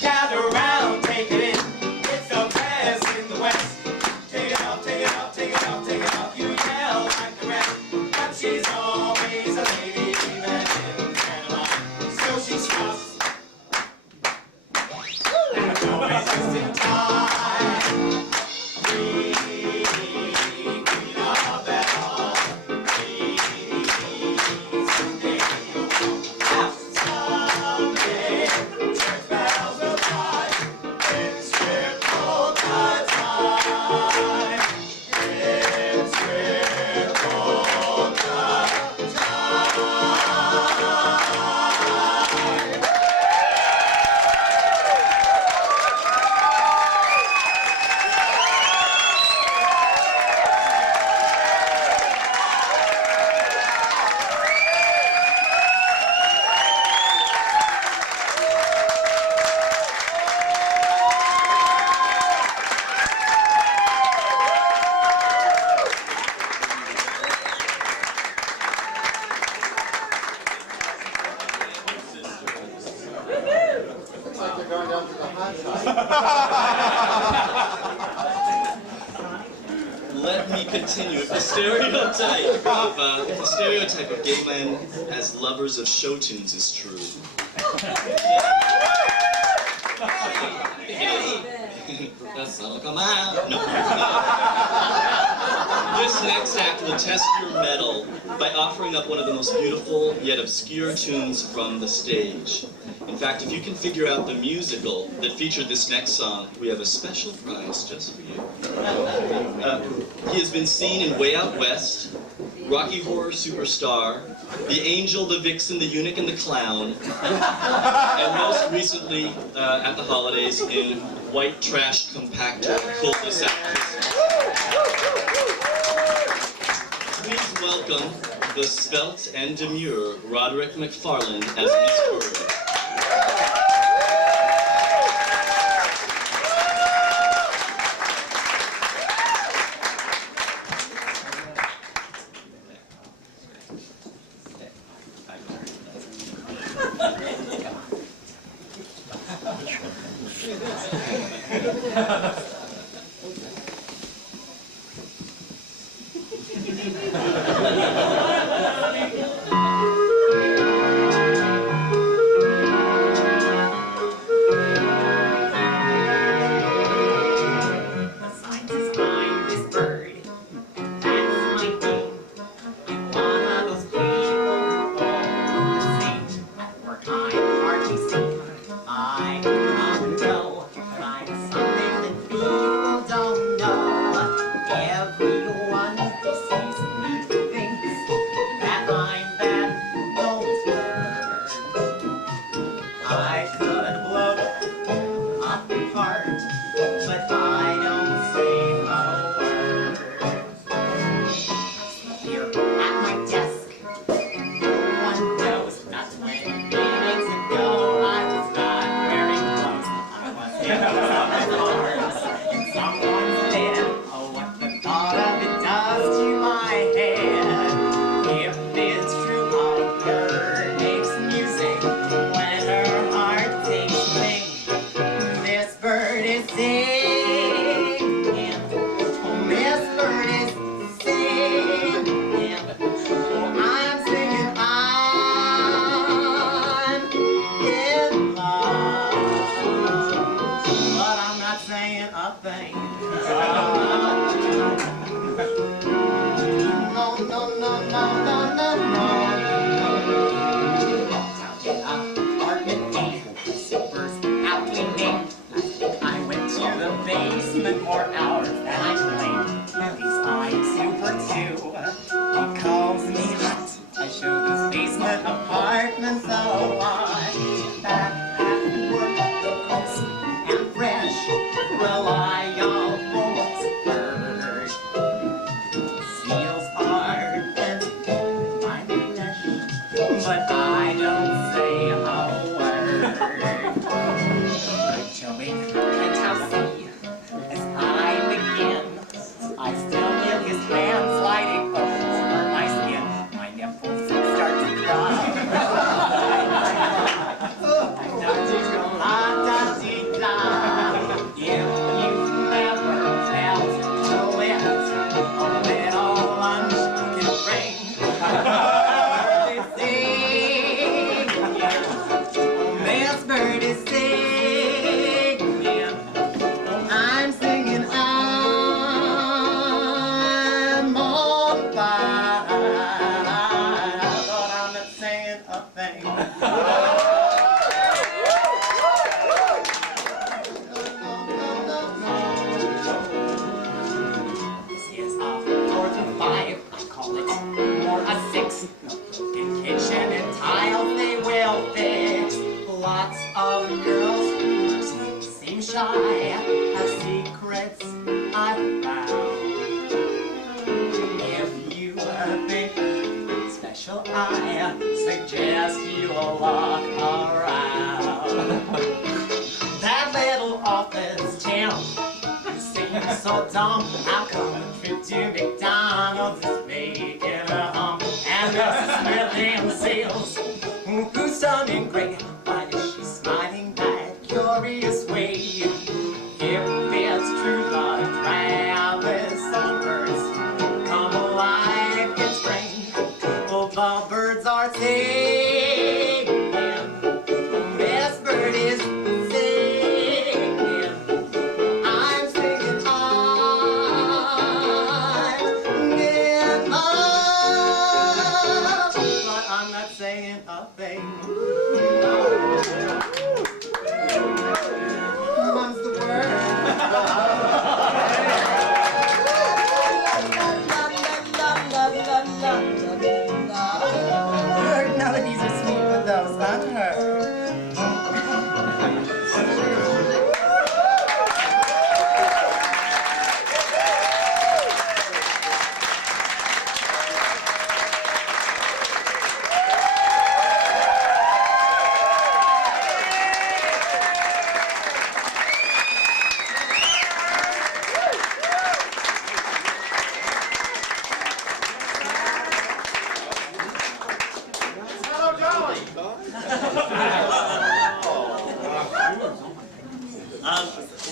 Gather round, take it in. It's the best in the West. Take it off, take it off, take it off, take it off. You yell like the rest. But she's always a lady, even in pantomime. So she stops. And always just in time. Queen of them all. Queen, someday you'll fall. Someday, church bells will chime. It's strip polka time. It's strip polka time. Looks like they're going down to the hot side. Let me continue. If the stereotype of gay men as lovers of show tunes is true. That'll come out. No. This next act will test your mettle by offering up one of the most beautiful yet obscure tunes from the stage. In fact, if you can figure out the musical that featured this next song, we have a special prize just for you. He has been seen in Way Out West, Rocky Horror Superstar, The Angel, the Vixen, the Eunuch, and the Clown, and most recently at the holidays in White Trash Compactor Cul-de-sac. Please welcome the svelte and demure Roderick McFarland as Miss Bird.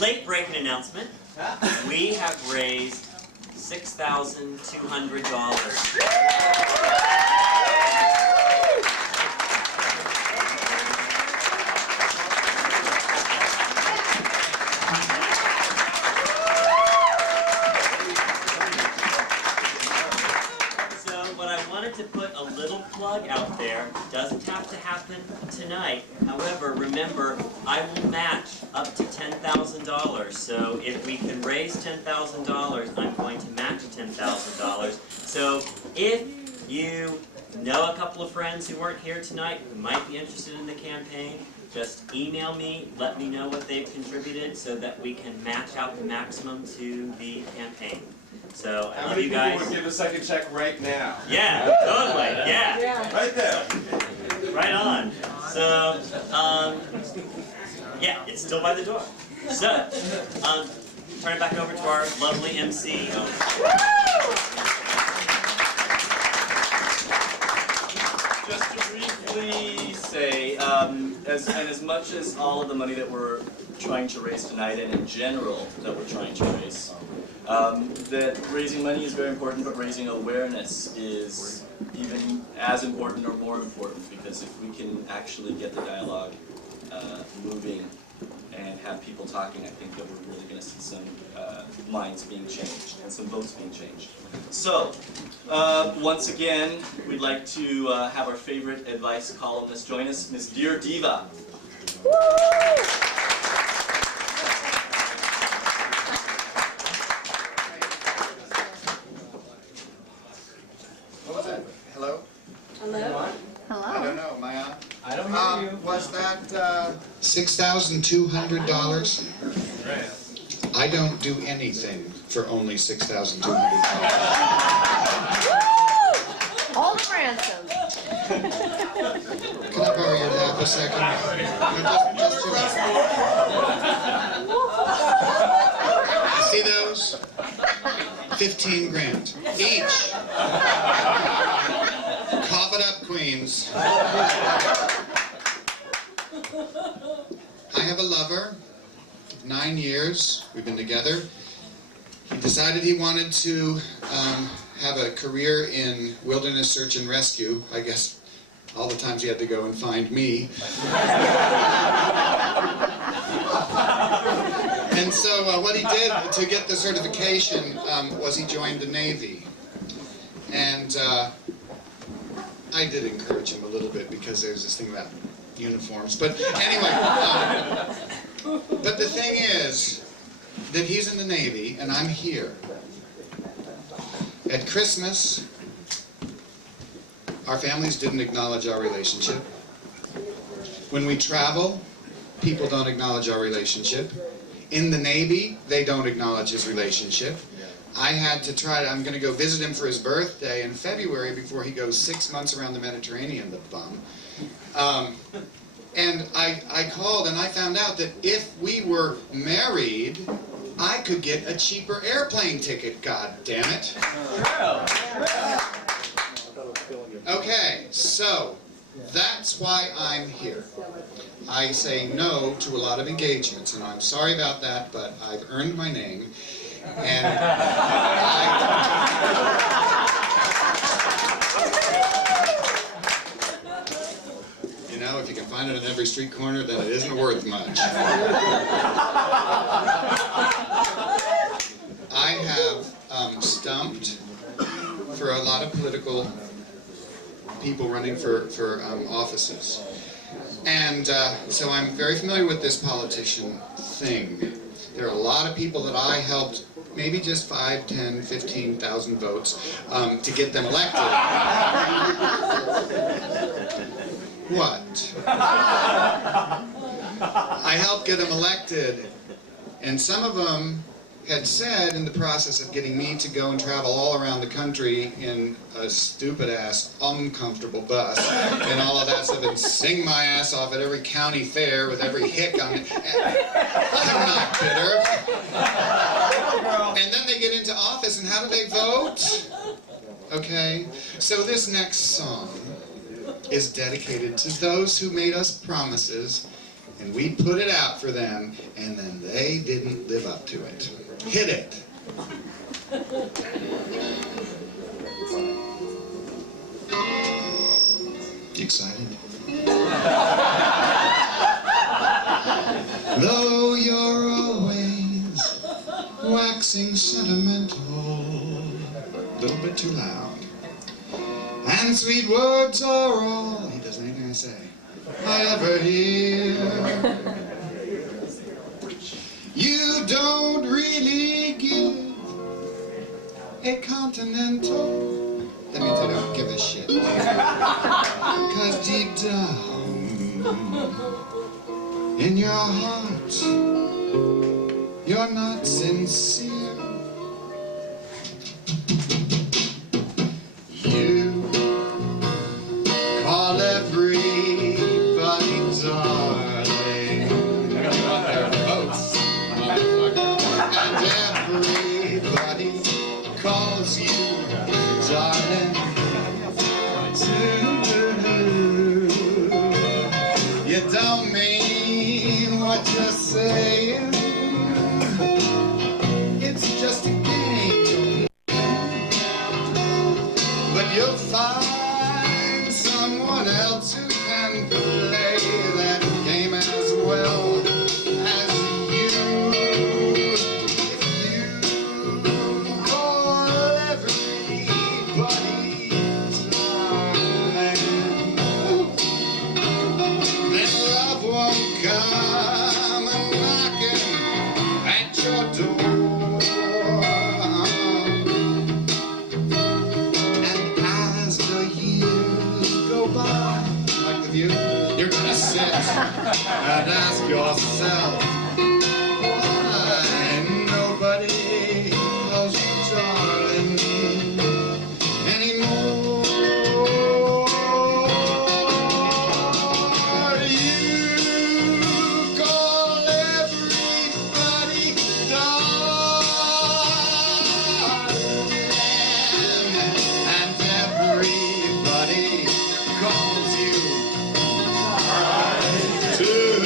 late breaking announcement. We have raised $6,200. To put a little plug out there. Doesn't have to happen tonight. However, remember, I will match up to $10,000. So if we can raise $10,000, I'm going to match $10,000. So if you know a couple of friends who weren't here tonight who might be interested in the campaign, just email me, let me know what they've contributed so that we can match out the maximum to the campaign. So, I love you guys. How many people would give a second check right now? Yeah, totally, yeah. Right there. Right on. So, yeah, it's still by the door. So, turn it back over to our lovely MC. Just to briefly say, as much as all of the money that we're trying to raise tonight, and in general that we're trying to raise, that raising money is very important, but raising awareness is even as important or more important, because if we can actually get the dialogue moving and have people talking, I think that we're really going to see some minds being changed and some votes being changed. So, once again, we'd like to have our favorite advice columnist join us, Miss Dear Diva. What was that? Hello? Hello? I don't know, Maya. I don't hear you. Was that $6,200? I don't do anything for only $6,200. All the ransoms. Can I borrow your lap a second? Just see those? 15 grand each. Cough it up, queens. I have a lover. 9 years. We've been together. He decided he wanted to have a career in wilderness search and rescue. I guess all the times he had to go and find me. And so what he did to get the certification was he joined the Navy. And I did encourage him a little bit because there's this thing about uniforms. But anyway, but the thing is that he's in the Navy and I'm here. At Christmas, our families didn't acknowledge our relationship. When we travel, people don't acknowledge our relationship. In the Navy, they don't acknowledge his relationship. I had to try, I'm going to go visit him for his birthday in February before he goes 6 months around the Mediterranean, the bum. And I called and I found out that if we were married, I could get a cheaper airplane ticket, god damn it. Okay, so that's why I'm here. I say no to a lot of engagements, and I'm sorry about that, but I've earned my name. And you know, if you can find it on every street corner, then it isn't worth much. I have stumped for a lot of political people running for offices. And so I'm very familiar with this politician thing. There are a lot of people that I helped, maybe just 5, 10, 15,000 votes, to get them elected. What? I helped get them elected, and some of them had said in the process of getting me to go and travel all around the country in a stupid-ass, uncomfortable bus and all of that stuff and sing my ass off at every county fair with every hick on it. I'm not bitter. And then they get into office, and how do they vote? Okay, so this next song is dedicated to those who made us promises And we put it out for them, and then they didn't live up to it. Hit it. You excited? Though you're always waxing sentimental, a little bit too loud, and sweet words are all, he doesn't even gonna say, I ever hear. You don't really give a continental. That means I don't give a shit. 'Cause deep down in your heart, you're not sincere. You call everybody darling. They're boats, motherfucker. And everybody calls you darling. You don't mean what you're saying. It's just a game. But you'll find someone else who can play that game as well as you. If you call everybody darling, then love won't come knocking at your door. And as the years go by, like with you, you're gonna sit and ask yourself, why nobody calls you darling anymore. You call everybody darling, and everybody calls you too.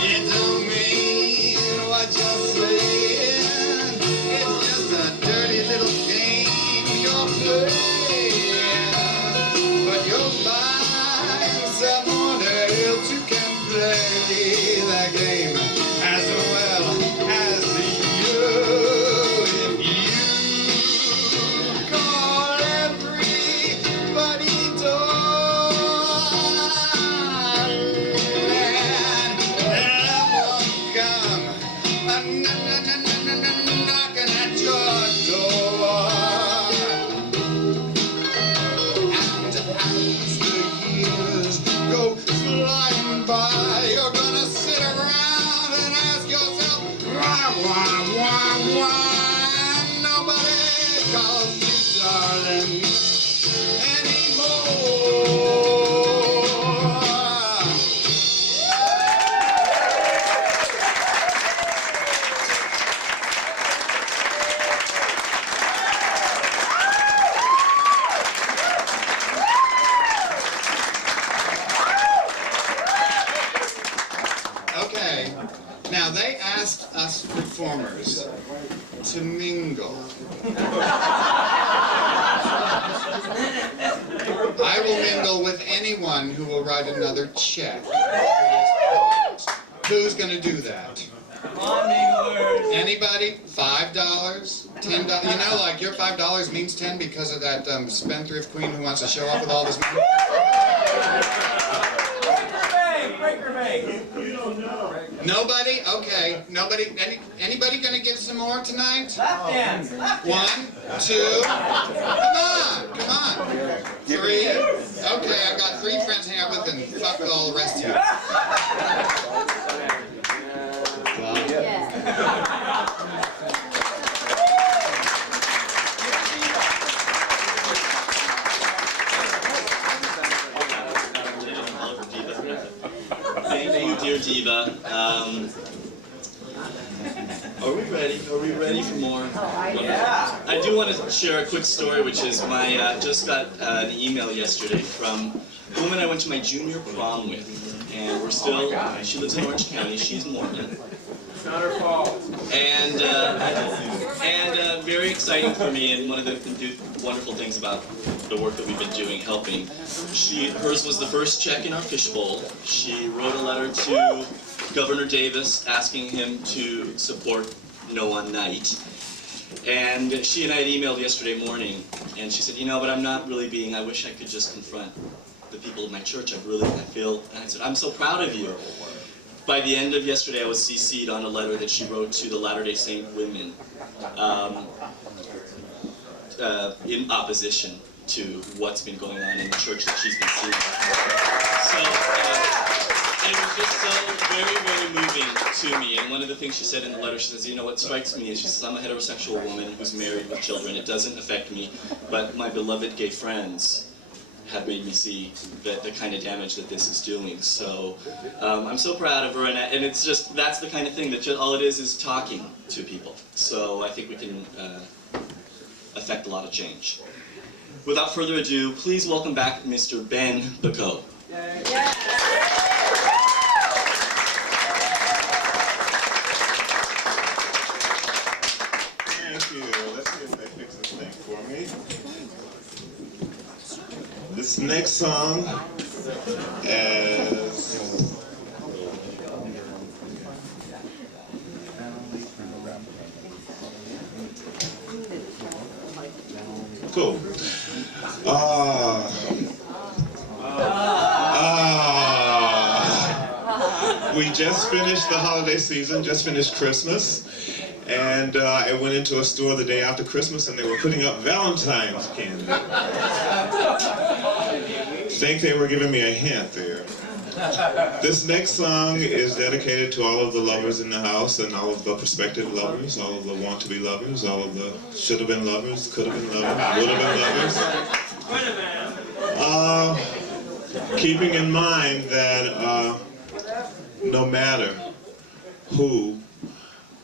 It don't mean what you're saying. It's just a dirty little game you're playing. But you'll find someone else who can play that game as well as you. If you call everybody darling, love won't come knocking at your door. And as the years go flying by, you're gonna sit around and ask yourself, why nobody calls me darling anymore. Okay, now they asked us performers to mingle. I will mingle with anyone who will write another check. Who's gonna do that? Anybody? $5? $10? You know, like your $5 means 10 because of that spendthrift queen who wants to show up with all this money. Nobody? Okay. Nobody? Anybody gonna give some more tonight? Left hands. 1, 2. Come on. 3. Okay, I've got 3 friends to hang out with, and fuck with all the rest of you. Thank you, dear Diva. Are we ready? Are we ready for more? Yeah. I do want to share a quick story, which is my just got an email yesterday from a woman I went to my junior prom with, and we're still. She lives in Orange County. She's Mormon. It's not her fault. And very exciting for me, and one of the wonderful things about the work that we've been doing, helping. Hers was the first check in our fishbowl. She wrote a letter to Governor Davis asking him to support No on Night. And she and I had emailed yesterday morning, and she said, you know, but I'm not really being, I wish I could just confront the people of my church. I feel, and I said, I'm so proud of you. By the end of yesterday, I was CC'd on a letter that she wrote to the Latter-day Saint women in opposition to what's been going on in the church that she's been seeing. So it was just so very, very moving to me. And one of the things she said in the letter, she says, you know, what strikes me is, she says, I'm a heterosexual woman who's married with children. It doesn't affect me, but my beloved gay friends have made me see the kind of damage that this is doing. So I'm so proud of her, and it's just, that's the kind of thing that just, all it is talking to people. So I think we can affect a lot of change. Without further ado, please welcome back Mr. Ben Bacot. Thank you. Let's see if they fix this thing for me. This next song is cool. We just finished the holiday season, just finished Christmas, and I went into a store the day after Christmas and they were putting up Valentine's candy. I think they were giving me a hint there. This next song is dedicated to all of the lovers in the house and all of the prospective lovers, all of the want-to-be lovers, all of the should-have-been lovers, could-have-been lovers, would-have-been lovers. Keeping in mind that no matter who,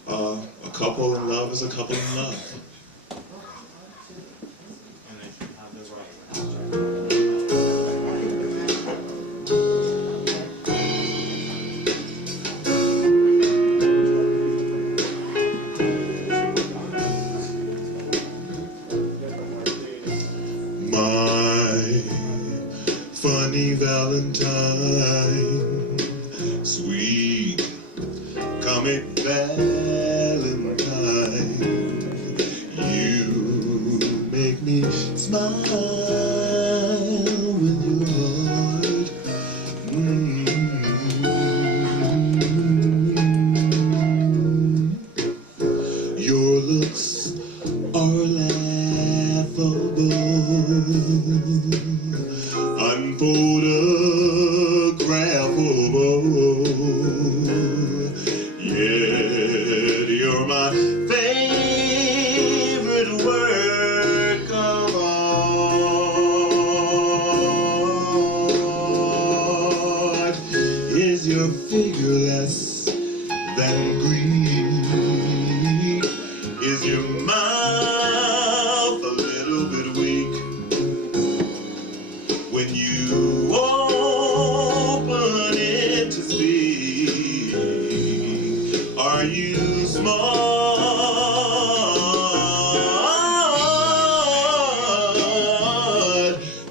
a couple in love is a couple in love. Funny Valentine, sweet comic Valentine, you make me smile with your heart. Your looks are laughable, unphotographable, yet you're my favorite work of art. Is your figure less than Greek? Is your mouth a little bit weak? When you open it to speak, are you smart?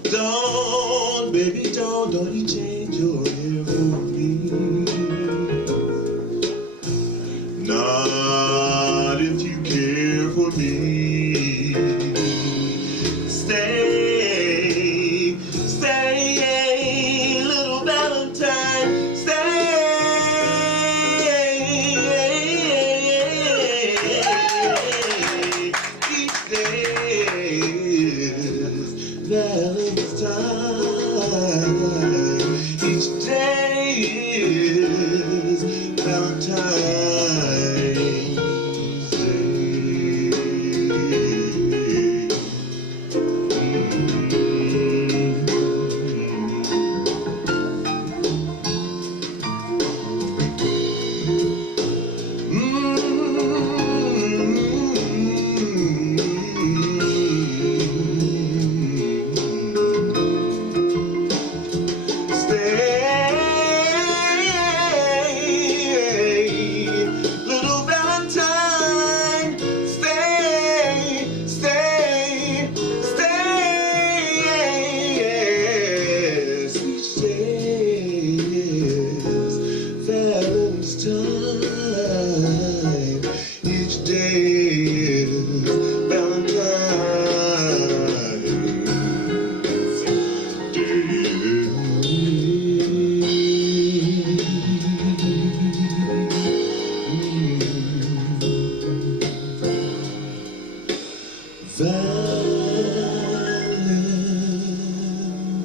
Don't, baby, don't you change your hair for me. Not if you care for me. Stay, little Valentine, stay. Each day is Valentine. Each day is Valentine's Day.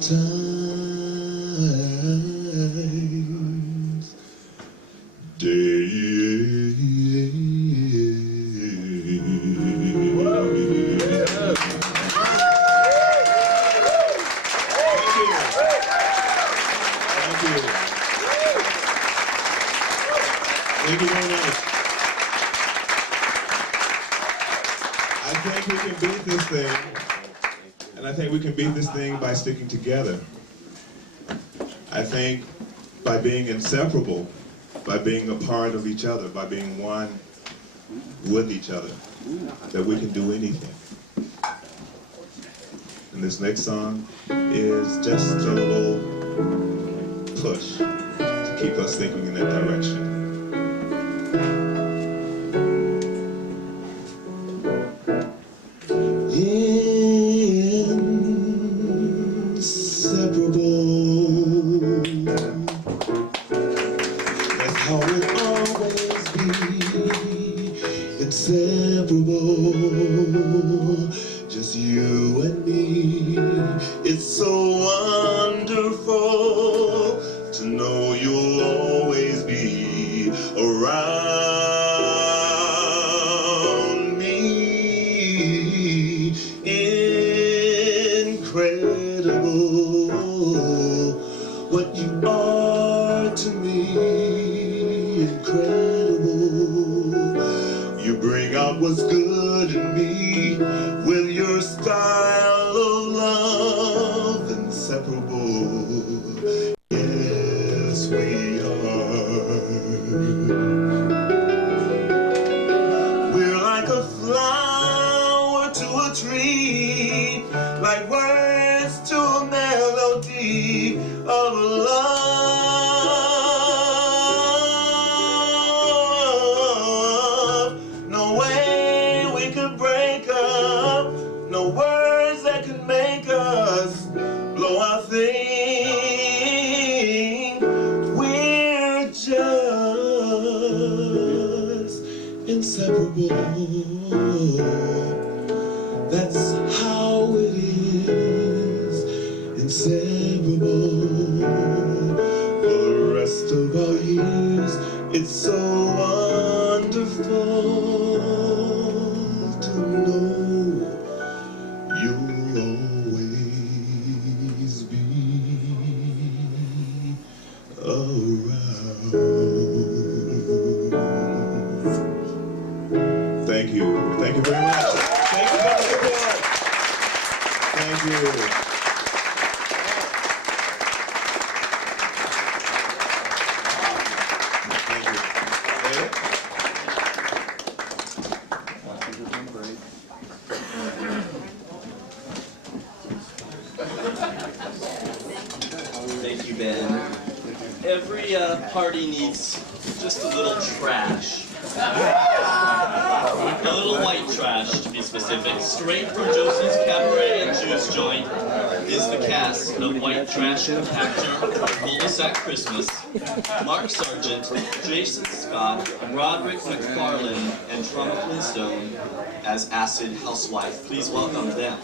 times, days. Thank you very much. I think we can beat this thing, and I think we can beat this thing by sticking together. I think by being inseparable, by being a part of each other, by being one with each other, that we can do anything. And this next song is just a little push to keep us thinking in that direction. Inseparable, just you and me. It's so wonderful to know you'll always be around me. Incredible what you are to me. Incredible. You bring out what's good in me with your style of love. Inseparable, yes we are. We're like a flower to a tree, like words to a melody of love. No words that can make us blow our thing. We're just inseparable. That's how it is. Inseparable. For the rest of our years, it's so wonderful to know you'll always be around. Thank you. Thank you very much. Thank you for the support. Thank you. Thank you, Ben. Every party needs just a little trash. A little white trash, to be specific. Straight from Joseph's Cabaret and Juice Joint is the cast of White Trash Compactor, Cul-de-sac Christmas, Mark Sargent, Jason Scott, Roderick McFarlane, and Trauma Flintstone as Acid Housewife. Please welcome them.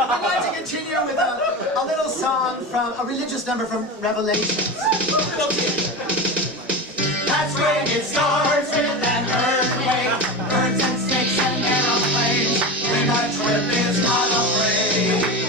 I'd like to continue with a little song from a religious number from Revelations. That's when it starts with an earthquake, birds and snakes and airplanes. When a trip is not afraid.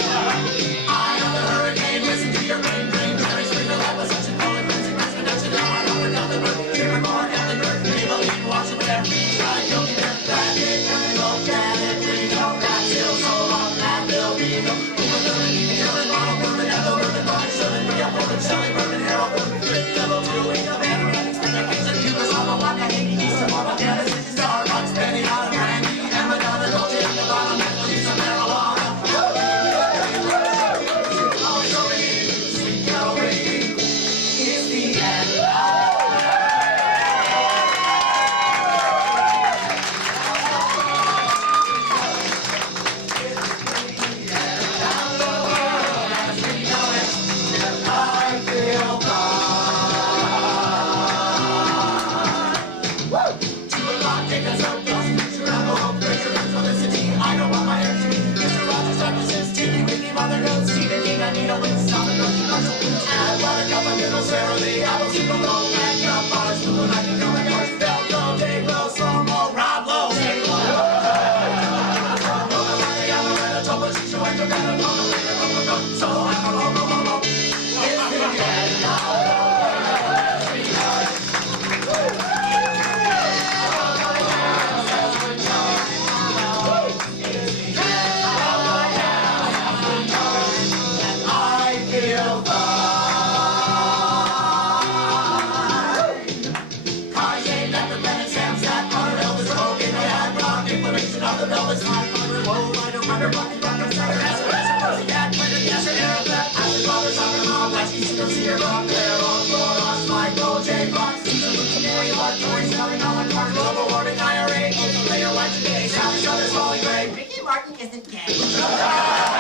I know the hurricane, listen to your brain, Mary Springer, that was such a poet, Lindsay Master, don't you know I know we're down the road. Here we are, down the road, people eat, watch it there. Try to be there, that it can go, can it be, no, that till so long, that will be no. Killing, Ronald, Bourbon, Echo, Bourbon, Bonnie, Sherman, Mia, Bourbon, Shelley, Bourbon, Harold, Bourbon, Rick, Devil, Dewey, no, Banner, Expectation, Cuba, Saba, Waka, Haiti, East, Mama, Canada, City, Starbucks, Benny, Adam, Randy, Emma, Donna, Dolce, and the bottom, Methodist, and marijuana. Sweet Calvary, it's the end. Martin isn't gay.